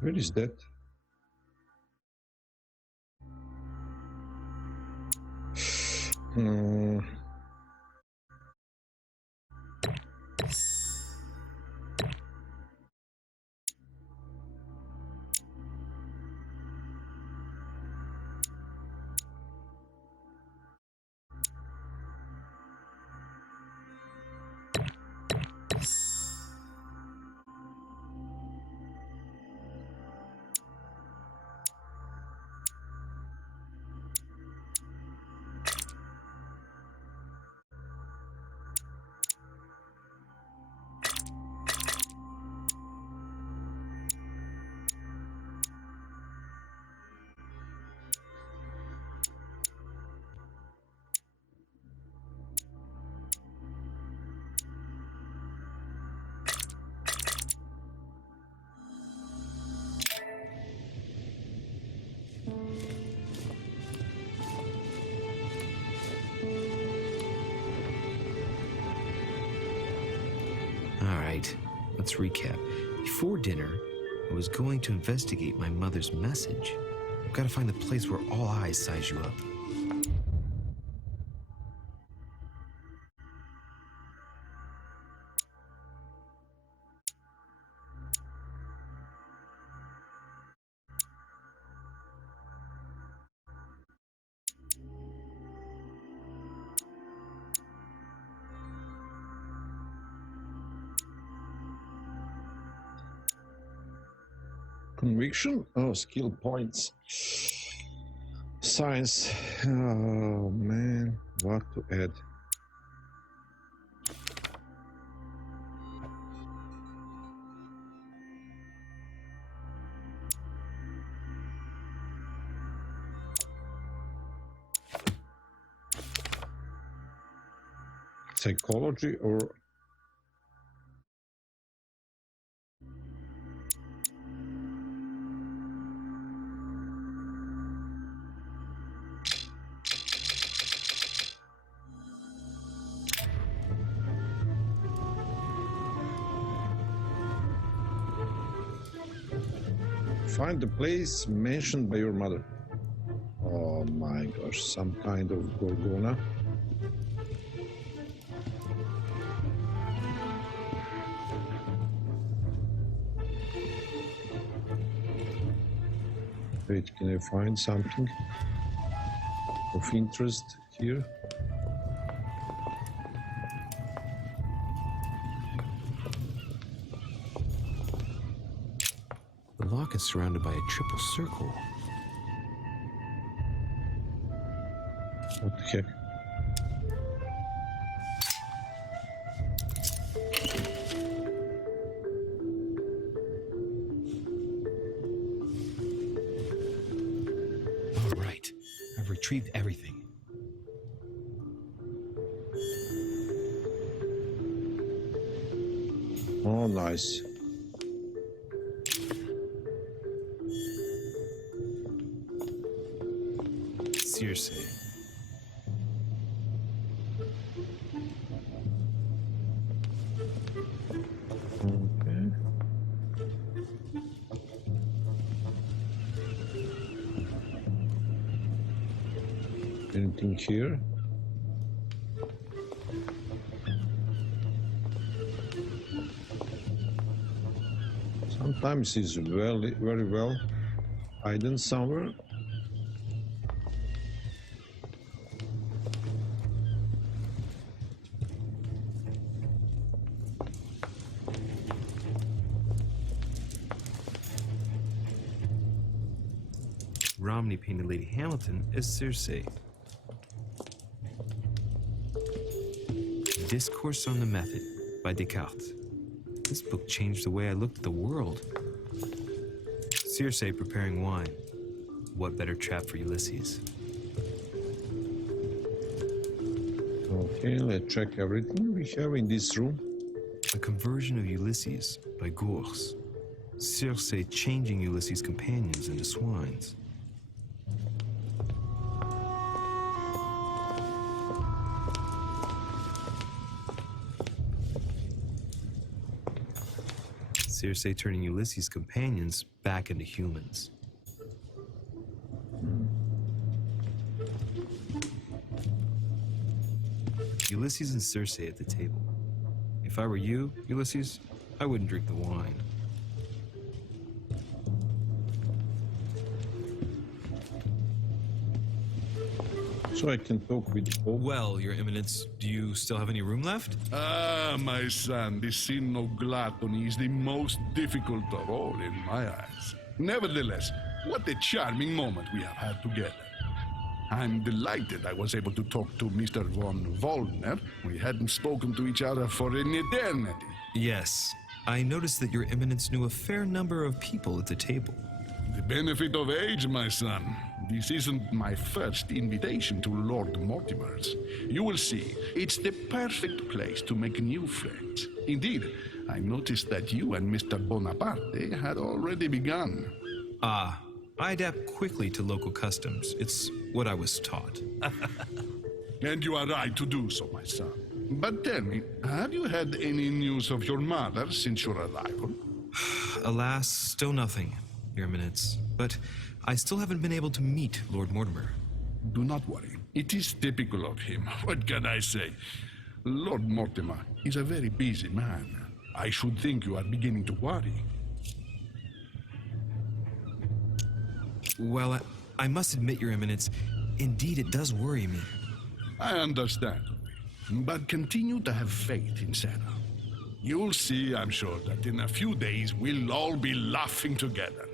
Where is that? Hmm. All right, let's recap. Before dinner, I was going to investigate my mother's message. I've got to find the place where all eyes size you up. Conviction? Oh, skill points. Science. Oh man, what to add? Psychology or find the place mentioned by your mother. Oh my gosh, some kind of gorgona. Wait, can I find something of interest here? The lock is surrounded by a triple circle. What the heck? All right, I've retrieved everything. Oh, nice. Circe. Okay. Anything here? Sometimes it's very well hidden somewhere. Romney painted Lady Hamilton as Circe. Discourse on the Method by Descartes. This book changed the way I looked at the world. Circe preparing wine. What better trap for Ulysses? Okay, let's check everything we have in this room. A Conversion of Ulysses by Gurs. Circe changing Ulysses' companions into swines. Circe turning Ulysses' companions back into humans. Ulysses and Circe at the table. If I were you, Ulysses, I wouldn't drink the wine. So I can talk with Pope. Well, Your Eminence, do you still have any room left? Ah, my son, the sin of gluttony is the most difficult of all in my eyes. Nevertheless, what a charming moment we have had together. I'm delighted I was able to talk to Mr. von Wollner. We hadn't spoken to each other for an eternity. Yes. I noticed that Your Eminence knew a fair number of people at the table. The benefit of age, my son. This isn't my first invitation to Lord Mortimer's. You will see, it's the perfect place to make new friends. Indeed, I noticed that you and Mr. Bonaparte had already begun. Ah, I adapt quickly to local customs. It's what I was taught. And you are right to do so, my son. But tell me, have you had any news of your mother since your arrival? Alas, still nothing, Your Eminence. But I still haven't been able to meet Lord Mortimer. Do not worry. It is typical of him. What can I say? Lord Mortimer is a very busy man. I should think you are beginning to worry. Well, I must admit, Your Eminence, indeed it does worry me. I understand. But continue to have faith in Sarah. You'll see, I'm sure, that in a few days we'll all be laughing together.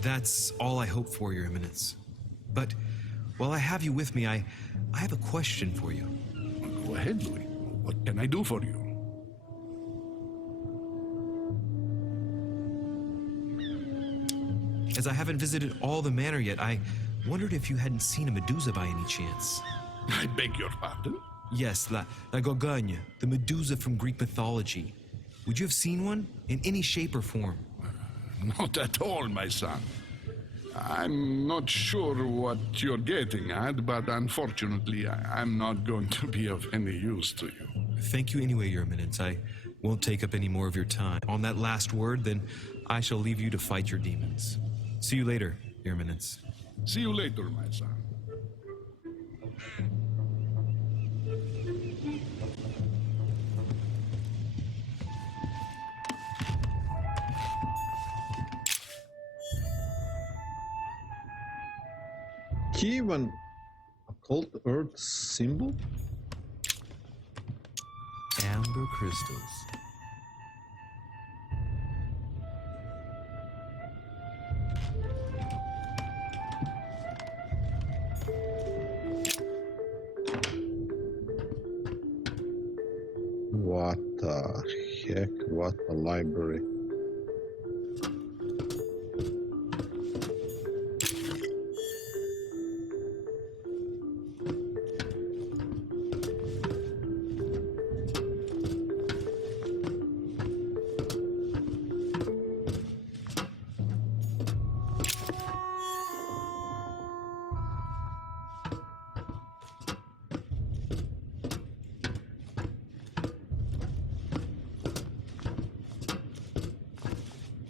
That's all I hope for, Your Eminence. But while I have you with me, I have a question for you. Go ahead, Louis. What can I do for you? As I haven't visited all the manor yet, I wondered if you hadn't seen a Medusa by any chance. I beg your pardon? Yes, La Gorgogne, the Medusa from Greek mythology. Would you have seen one in any shape or form? Not at all, my son. I'm not sure what you're getting at, but unfortunately, I'm not going to be of any use to you. Thank you anyway, Your Eminence. I won't take up any more of your time. On that last word, then I shall leave you to fight your demons. See you later, Your Eminence. See you later, my son. Give an occult earth symbol? Amber crystals. What the heck? What a library.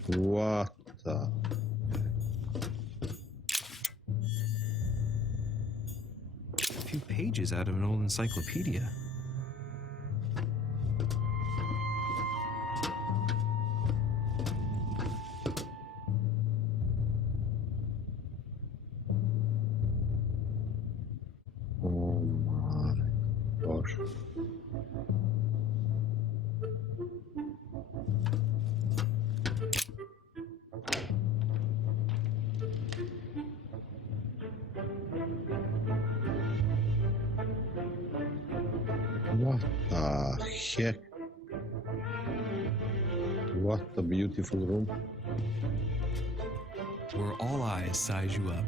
What the? A few pages out of an old encyclopedia. Oh my gosh. What the heck? What a beautiful room. Where all eyes size you up.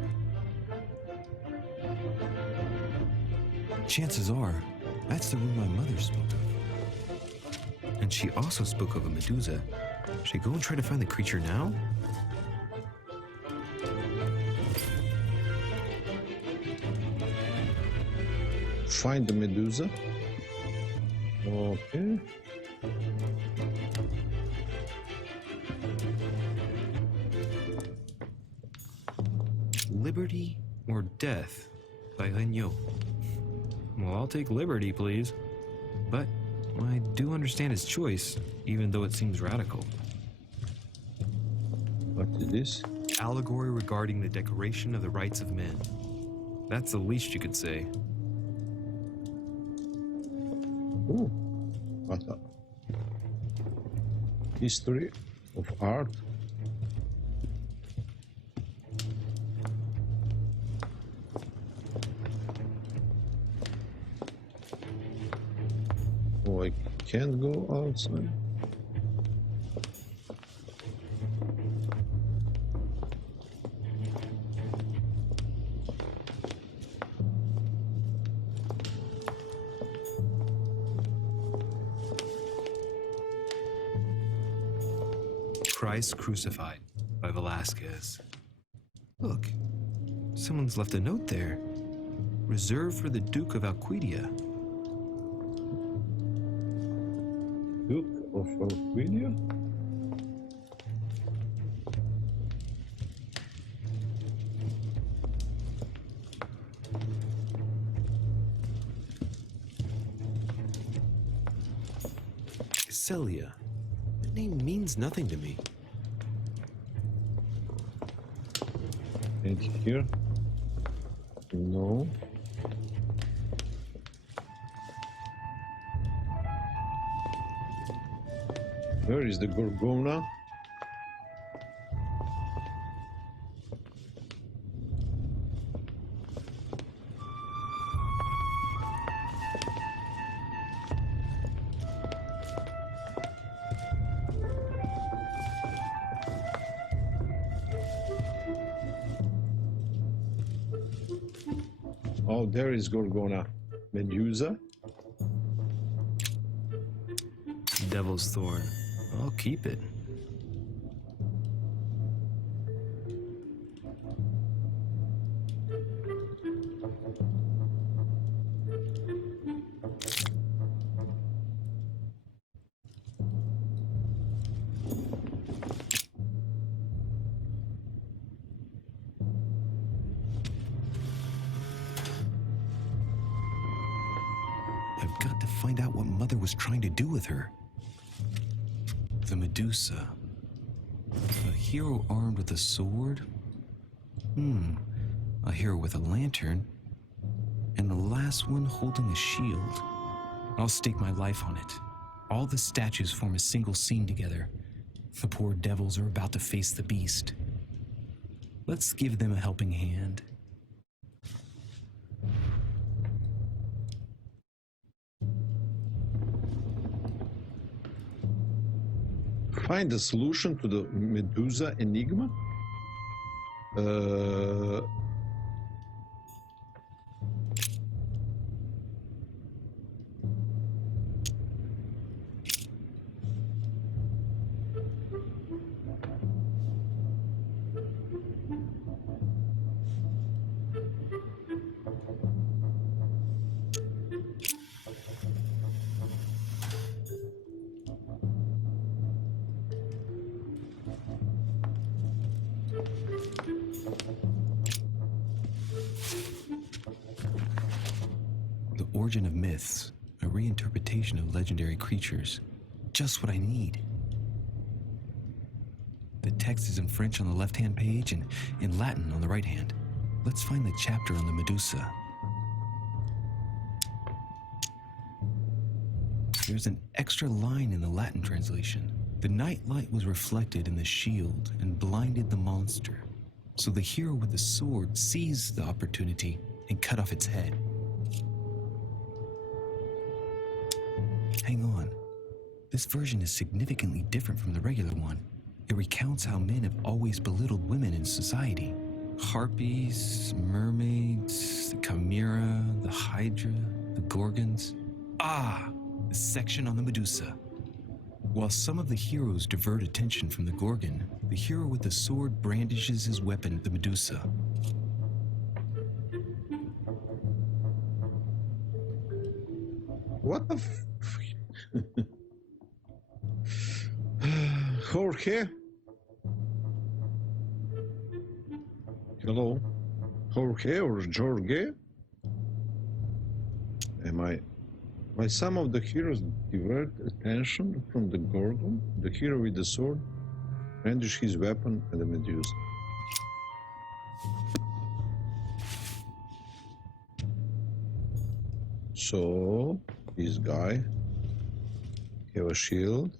Chances are, that's the room my mother spoke of. And she also spoke of a Medusa. Should I go and try to find the creature now? Find the Medusa. Okay. Liberty or Death by Regnault. Well, I'll take liberty, please. But I do understand his choice, even though it seems radical. What is this? Allegory regarding the decoration of the rights of men. That's the least you could say. Oh, what a history of art. Oh, I can't go outside. Christ Crucified by Velasquez. Look, someone's left a note there. Reserved for the Duke of Alquidia. of our video. Celia. That name means nothing to me. And here? No. Where is the Gorgona? Oh, there is Gorgona. Medusa. Devil's Thorn. I'll keep it. I've got to find out what Mother was trying to do with her. The Medusa. A hero armed with a sword? A hero with a lantern? And the last one holding a shield. I'll stake my life on it. All the statues form a single scene together. The poor devils are about to face the beast. Let's give them a helping hand. Find a solution to the Medusa enigma? The origin of myths, a reinterpretation of legendary creatures. Just what I need. The text is in French on the left-hand page and in Latin on the right hand. Let's find the chapter on the Medusa. There's an extra line in the Latin translation. The night light was reflected in the shield and blinded the monster. So the hero with the sword seized the opportunity and cut off its head. Hang on. This version is significantly different from the regular one. It recounts how men have always belittled women in society. Harpies, mermaids, the chimera, the hydra, the gorgons. The section on the Medusa. While some of the heroes divert attention from the Gorgon, the hero with the sword brandishes his weapon at the Medusa. What the Jorge? Hello? Jorge or Jorge? Why some of the heroes divert attention from the Gorgon? The hero with the sword brandish his weapon at the Medusa. So, this guy have a shield.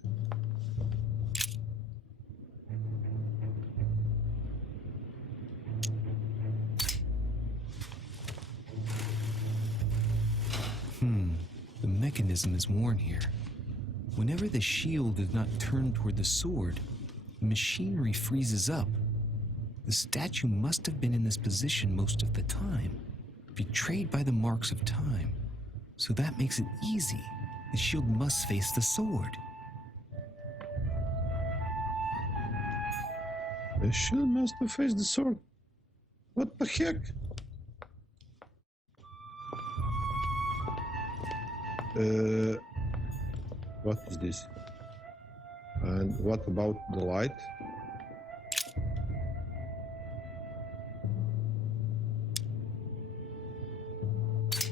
The mechanism is worn here. Whenever the shield is not turned toward the sword, the machinery freezes up. The statue must have been in this position most of the time, betrayed by the marks of time. So that makes it easy. The shield must face the sword. The shield must have faced the sword. What the heck? What is this? And what about the light?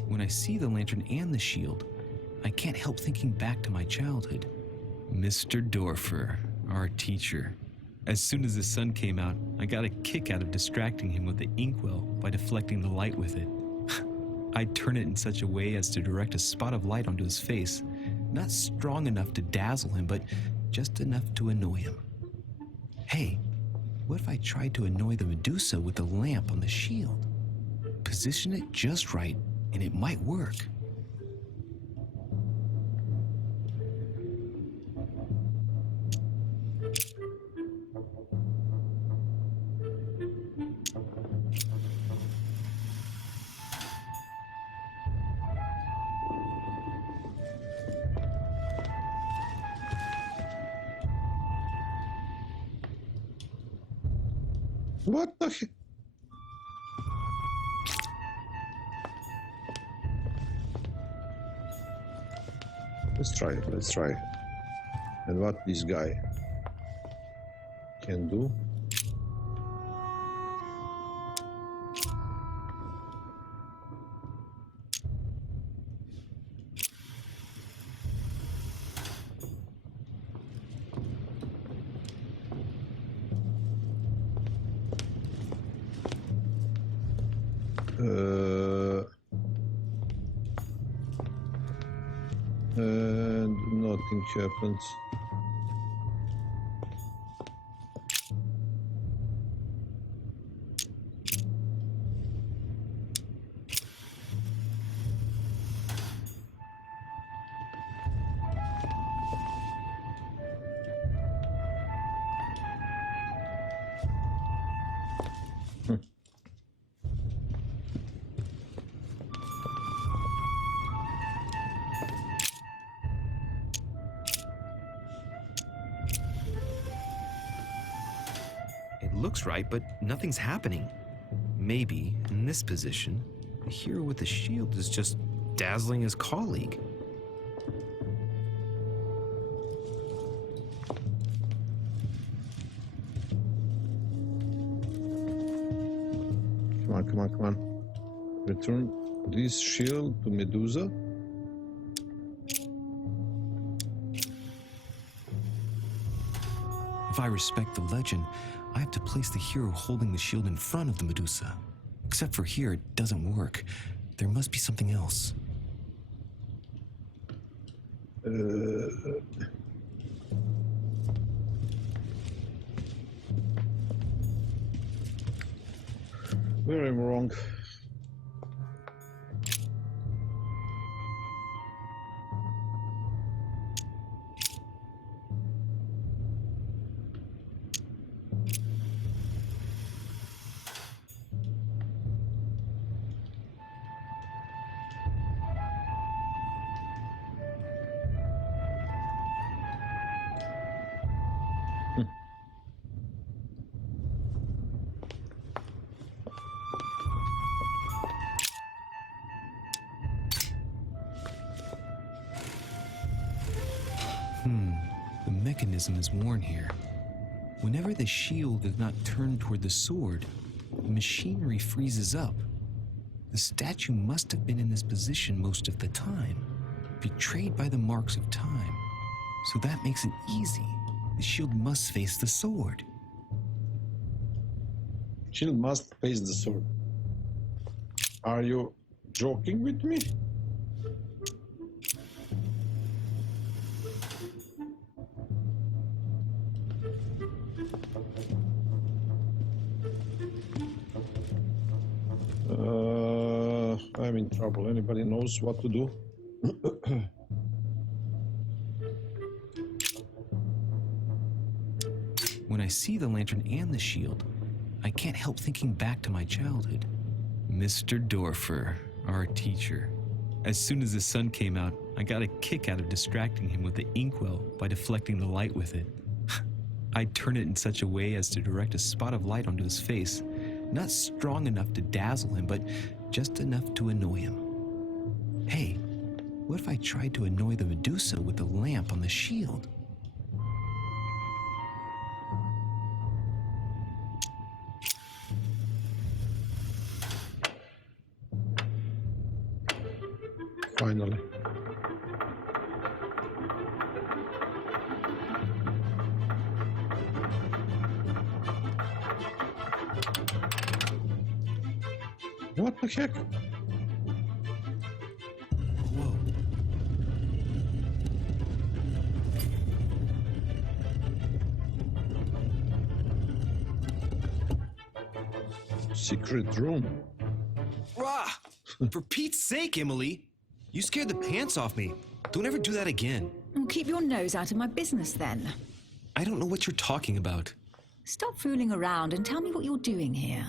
When I see the lantern and the shield, I can't help thinking back to my childhood. Mr. Dorfer, our teacher. As soon as the sun came out, I got a kick out of distracting him with the inkwell by deflecting the light with it. I'd turn it in such a way as to direct a spot of light onto his face, not strong enough to dazzle him, but just enough to annoy him. Hey, what if I tried to annoy the Medusa with the lamp on the shield? Position it just right, and it might work. What the heck? Let's try it, let's try it. And what this guy can do? And nothing happens. Looks right, but nothing's happening. Maybe, in this position, the hero with the shield is just dazzling his colleague. Come on, come on, come on. Return this shield to Medusa. If I respect the legend, I have to place the hero holding the shield in front of the Medusa. Except for here, it doesn't work. There must be something else. Where am I wrong? The mechanism is worn here. Whenever the shield is not turned toward the sword, the machinery freezes up. The statue must have been in this position most of the time, betrayed by the marks of time. So that makes it easy. The shield must face the sword. Shield must face the sword. Are you joking with me? I'm in trouble. Anybody knows what to do? When I see the lantern and the shield, I can't help thinking back to my childhood. Mr. Dorfer, our teacher. As soon as the sun came out, I got a kick out of distracting him with the inkwell by deflecting the light with it. I'd turn it in such a way as to direct a spot of light onto his face, not strong enough to dazzle him, but just enough to annoy him. Hey, what if I tried to annoy the Medusa with the lamp on the shield? finally. What the heck? Whoa. Secret room. Rah! For Pete's sake, Emily! You scared the pants off me. Don't ever do that again. Well, keep your nose out of my business then. I don't know what you're talking about. Stop fooling around and tell me what you're doing here.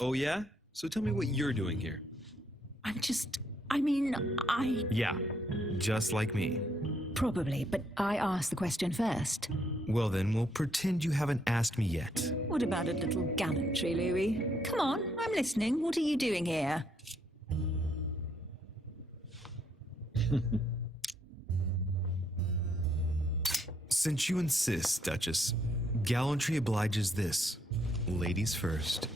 Oh, yeah? So tell me what you're doing here. Yeah, Just like me. probably, but I asked the question first. Well, then, we'll pretend you haven't asked me yet. What about a little gallantry, Louis? Come on, I'm listening. What are you doing here? Since you insist, Duchess, gallantry obliges this. Ladies first.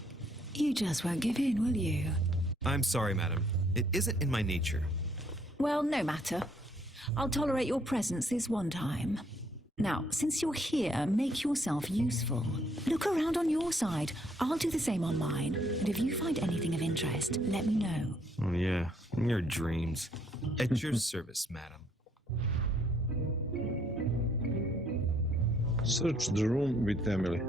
You just won't give in, will you? I'm sorry, madam. It isn't in my nature. Well, no matter. I'll tolerate your presence this one time. Now, since you're here, make yourself useful. Look around on your side. I'll do the same on mine. And if you find anything of interest, let me know. Oh, yeah. Your dreams. At your service, madam. Search the room with Emily.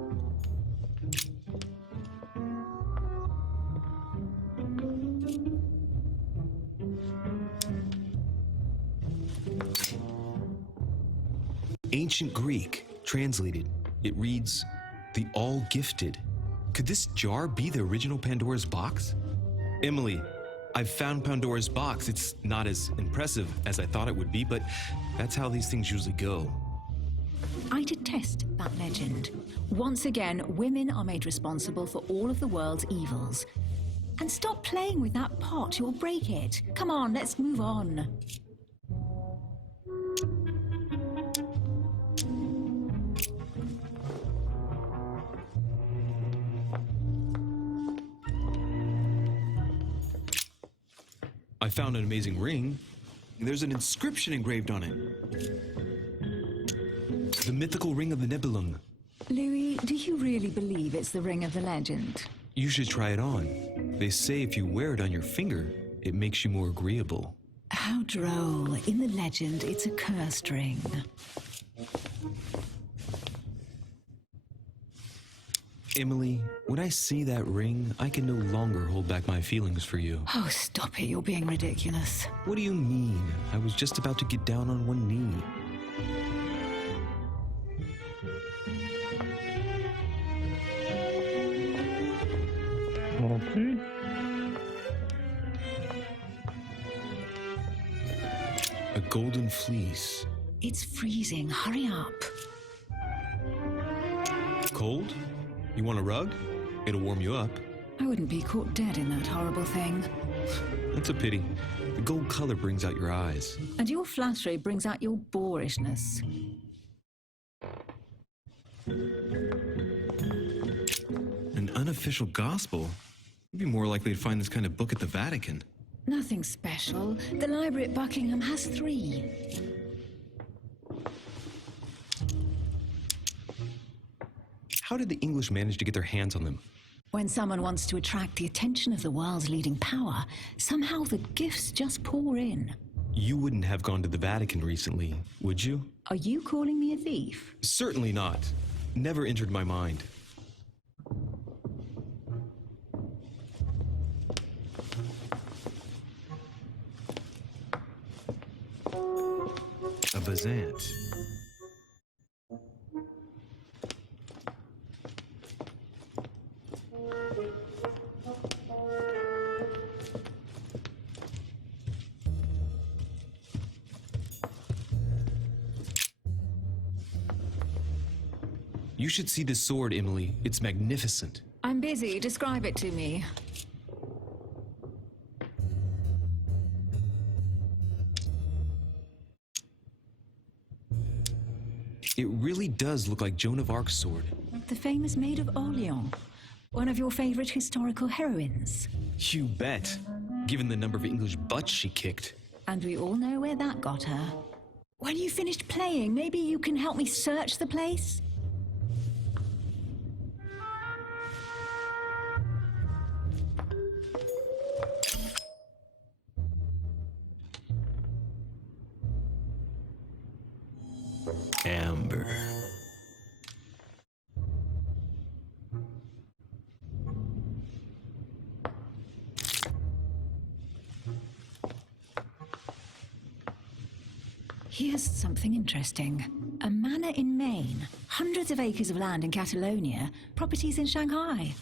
Ancient Greek, translated. It reads, the all-gifted. Could this jar be the original Pandora's box? Emily, I've found Pandora's box. It's not as impressive as I thought it would be, but that's how these things usually go. I detest that legend. Once again, women are made responsible for all of the world's evils. And stop playing with that pot, you'll break it. Come on, let's move on. I found an amazing ring. There's an inscription engraved on it. The mythical ring of the Nibelung. Louis, do you really believe it's the ring of the legend? You should try it on. They say if you wear it on your finger, it makes you more agreeable. How droll. In the legend, it's a cursed ring. Emily, when I see that ring, I can no longer hold back my feelings for you. Oh, stop it. You're being ridiculous. What do you mean? I was just about to get down on one knee. Okay. A golden fleece. It's freezing. Hurry up. Cold? You want a rug? It'll warm you up. I wouldn't be caught dead in that horrible thing. That's a pity. The gold color brings out your eyes. And your flattery brings out your boorishness. An unofficial gospel? You'd be more likely to find this kind of book at the Vatican. Nothing special. The library at Buckingham has 3. How did the English manage to get their hands on them? When someone wants to attract the attention of the world's leading power, somehow the gifts just pour in. You wouldn't have gone to the Vatican recently, would you? Are you calling me a thief? Certainly not. Never entered my mind. A Bazant. You should see this sword, Emily. It's magnificent. I'm busy. Describe it to me. It really does look like Joan of Arc's sword. The famous Maid of Orleans. One of your favorite historical heroines. You bet. Given the number of English butts she kicked. And we all know where that got her. When you finished playing, maybe you can help me search the place? Amber. Here's something interesting. A manor in Maine, hundreds of acres of land in Catalonia, properties in Shanghai.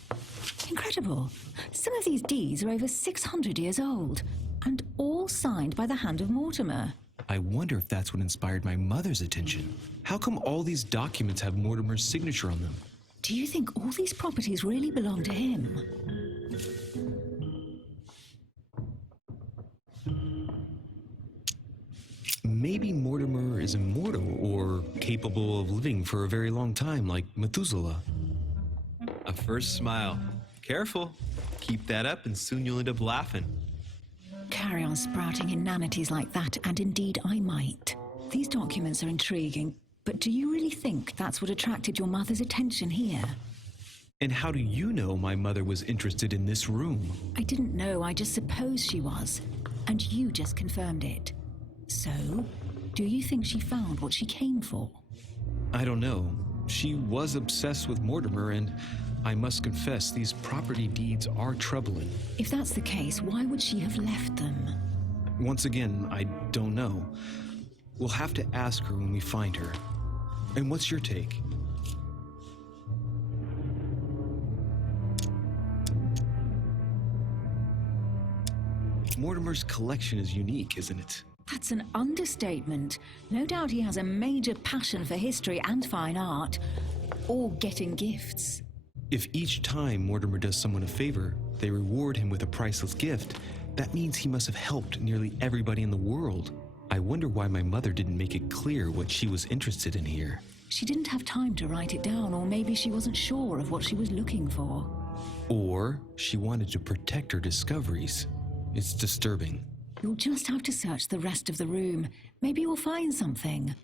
Incredible. Some of these deeds are over 600 years old, and all signed by the hand of Mortimer. I wonder if that's what inspired my mother's attention. How come all these documents have Mortimer's signature on them? Do you think all these properties really belong to him? Maybe Mortimer is immortal or capable of living for a very long time, like Methuselah. A first smile. Careful. Keep that up and soon you'll end up laughing. Carry on sprouting inanities like that, and indeed I might. These documents are intriguing, but do you really think that's what attracted your mother's attention here? And how do you know my mother was interested in this room? I didn't know, I just supposed she was, and you just confirmed it. So, do you think she found what she came for? I don't know. She was obsessed with Mortimer, and I must confess these property deeds are troubling. If that's the case, why would she have left them? Once again, I don't know. We'll have to ask her when we find her. And what's your take? Mortimer's collection is unique, isn't it? That's an understatement. No doubt he has a major passion for history and fine art, or getting gifts. If each time Mortimer does someone a favor, they reward him with a priceless gift, that means he must have helped nearly everybody in the world. I wonder why my mother didn't make it clear what she was interested in here. She didn't have time to write it down, or maybe she wasn't sure of what she was looking for. Or she wanted to protect her discoveries. It's disturbing. You'll just have to search the rest of the room. Maybe you'll find something.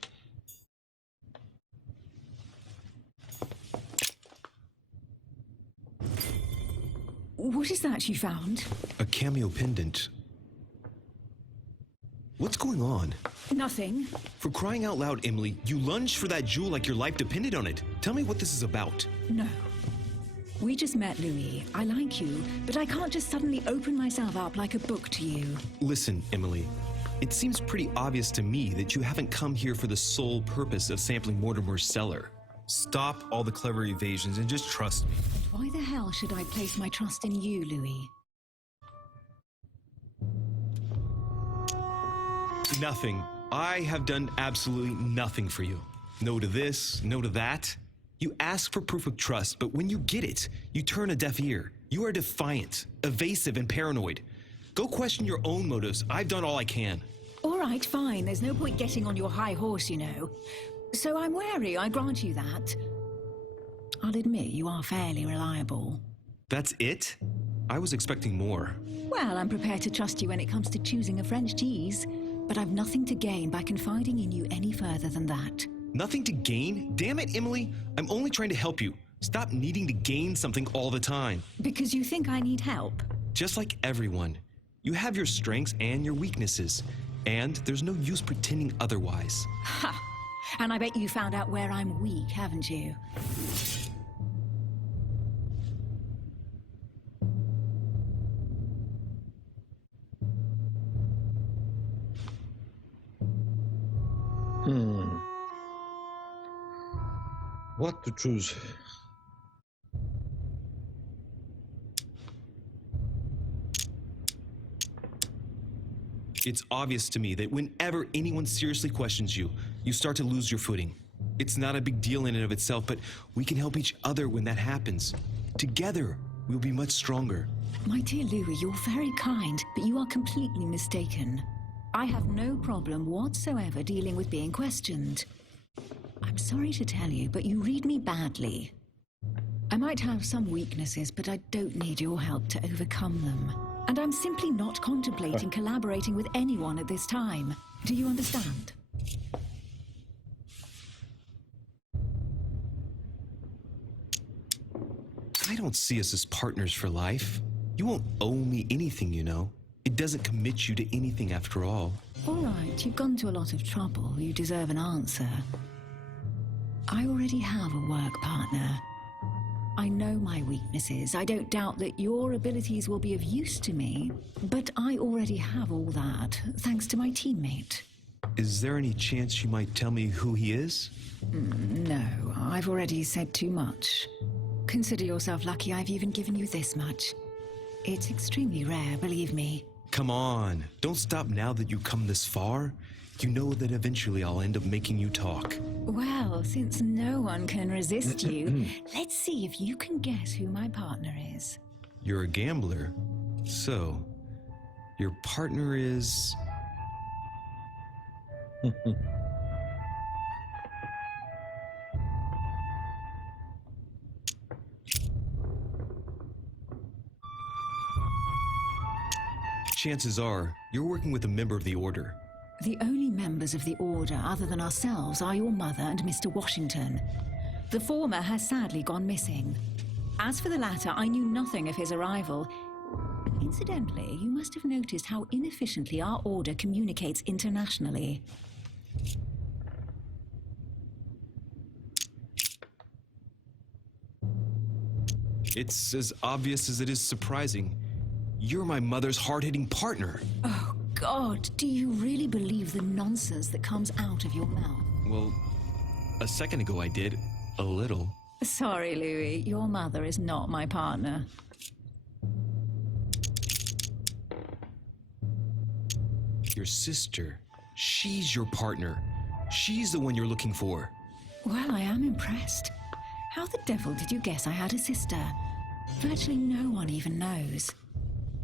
What is that you found? A cameo pendant. What's going on? Nothing. For crying out loud, Emily, you lunged for that jewel like your life depended on it. Tell me what this is about. No. We just met, Louis. I like you, but I can't just suddenly open myself up like a book to you. Listen, Emily. It seems pretty obvious to me that you haven't come here for the sole purpose of sampling Mortimer's cellar. Stop all the clever evasions and just trust me. Why the hell should I place my trust in you, Louis? Nothing. I have done absolutely nothing for you. No to this, no to that. You ask for proof of trust, but when you get it, you turn a deaf ear. You are defiant, evasive, and paranoid. Go question your own motives. I've done all I can. All right, fine. There's no point getting on your high horse, you know. So I'm wary, I grant you that. I'll admit you are fairly reliable. That's it? I was expecting more. Well, I'm prepared to trust you when it comes to choosing a French cheese, but I've nothing to gain by confiding in you any further than that. Nothing to gain? Damn it, Emily. I'm only trying to help you. Stop needing to gain something all the time. Because you think I need help? Just like everyone. You have your strengths and your weaknesses, and there's no use pretending otherwise. Ha! And I bet you found out where I'm weak, haven't you? What to choose? It's obvious to me that whenever anyone seriously questions you, you start to lose your footing. It's not a big deal in and of itself, but we can help each other when that happens. Together, we'll be much stronger. My dear Louis, you're very kind, but you are completely mistaken. I have no problem whatsoever dealing with being questioned. I'm sorry to tell you, but you read me badly. I might have some weaknesses, but I don't need your help to overcome them. And I'm simply not contemplating collaborating with anyone at this time. Do you understand? I don't see us as partners for life. You won't owe me anything, you know. It doesn't commit you to anything after all. All right, you've gone to a lot of trouble. You deserve an answer. I already have a work partner. I know my weaknesses. I don't doubt that your abilities will be of use to me, but I already have all that, thanks to my teammate. Is there any chance you might tell me who he is? No, I've already said too much. Consider yourself lucky I've even given you this much. It's extremely rare, believe me. Come on, don't stop now that you've come this far. You know that eventually I'll end up making you talk. Well, since no one can resist you, let's see if you can guess who my partner is. You're a gambler. So, your partner is... Chances are, you're working with a member of the Order. The only members of the Order other than ourselves are your mother and Mr. Washington. The former has sadly gone missing. As for the latter, I knew nothing of his arrival. Incidentally, you must have noticed how inefficiently our Order communicates internationally. It's as obvious as it is surprising. You're my mother's hard-hitting partner. Oh, God, do you really believe the nonsense that comes out of your mouth? Well, a second ago I did. A little. Sorry, Louis, your mother is not my partner. Your sister. She's your partner. She's the one you're looking for. Well, I am impressed. How the devil did you guess I had a sister? Virtually no one even knows.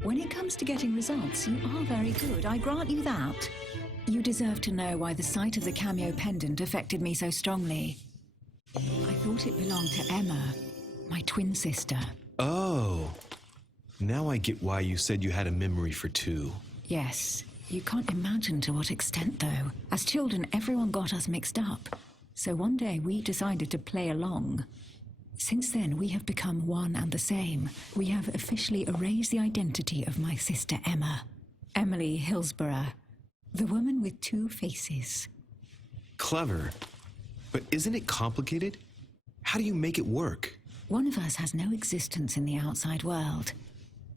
When it comes to getting results, you are very good, I grant you that. You deserve to know why the sight of the cameo pendant affected me so strongly. I thought it belonged to Emma, my twin sister. Oh. Now I get why you said you had a memory for two. Yes, you can't imagine to what extent, though. As children, everyone got us mixed up. So one day we decided to play along. Since then, we have become one and the same. We have officially erased the identity of my sister Emma. Emily Hillsborough. The woman with two faces. Clever. But isn't it complicated? How do you make it work? One of us has no existence in the outside world.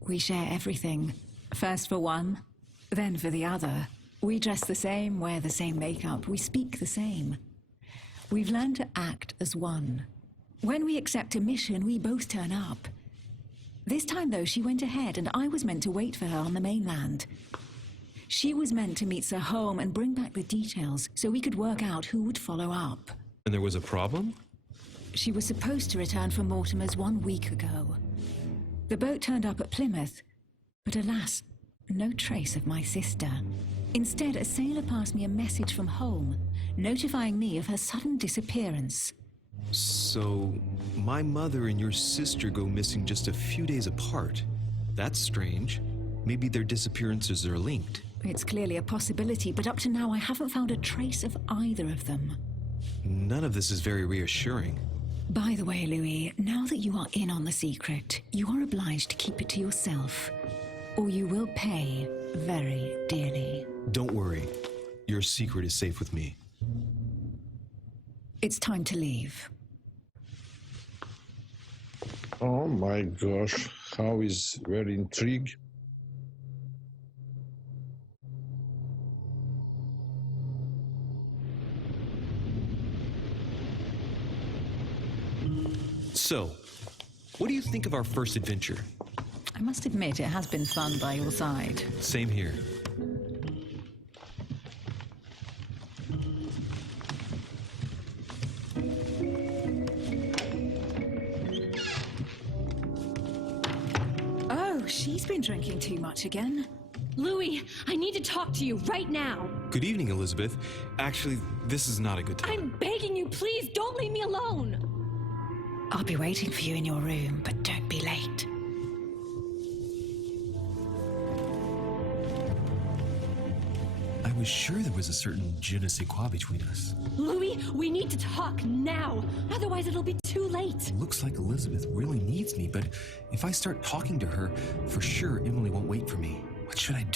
We share everything. First for one, then for the other. We dress the same, wear the same makeup, we speak the same. We've learned to act as one. When we accept a mission, we both turn up. This time, though, she went ahead and I was meant to wait for her on the mainland. She was meant to meet Sir Home and bring back the details so we could work out who would follow up. And there was a problem? She was supposed to return from Mortimer's 1 week ago. The boat turned up at Plymouth, but alas, no trace of my sister. Instead, a sailor passed me a message from home, notifying me of her sudden disappearance. So, my mother and your sister go missing just a few days apart. That's strange. Maybe their disappearances are linked. It's clearly a possibility, but up to now I haven't found a trace of either of them. None of this is very reassuring. By the way, Louis, now that you are in on the secret, you are obliged to keep it to yourself, or you will pay very dearly. Don't worry. Your secret is safe with me. It's time to leave. Oh my gosh, how is very intrigue. So, what do you think of our first adventure? I must admit, it has been fun by your side. Same here. Oh, she's been drinking too much again. Louis, I need to talk to you right now. Good evening, Elizabeth. Actually, this is not a good time. I'm begging you, please don't leave me alone. I'll be waiting for you in your room, but don't be late. I was sure there was a certain je ne sais quoi between us. Louis, we need to talk now. Otherwise, it'll be too late. Looks like Elizabeth really needs me, but if I start talking to her, for sure Emily won't wait for me. What should I do?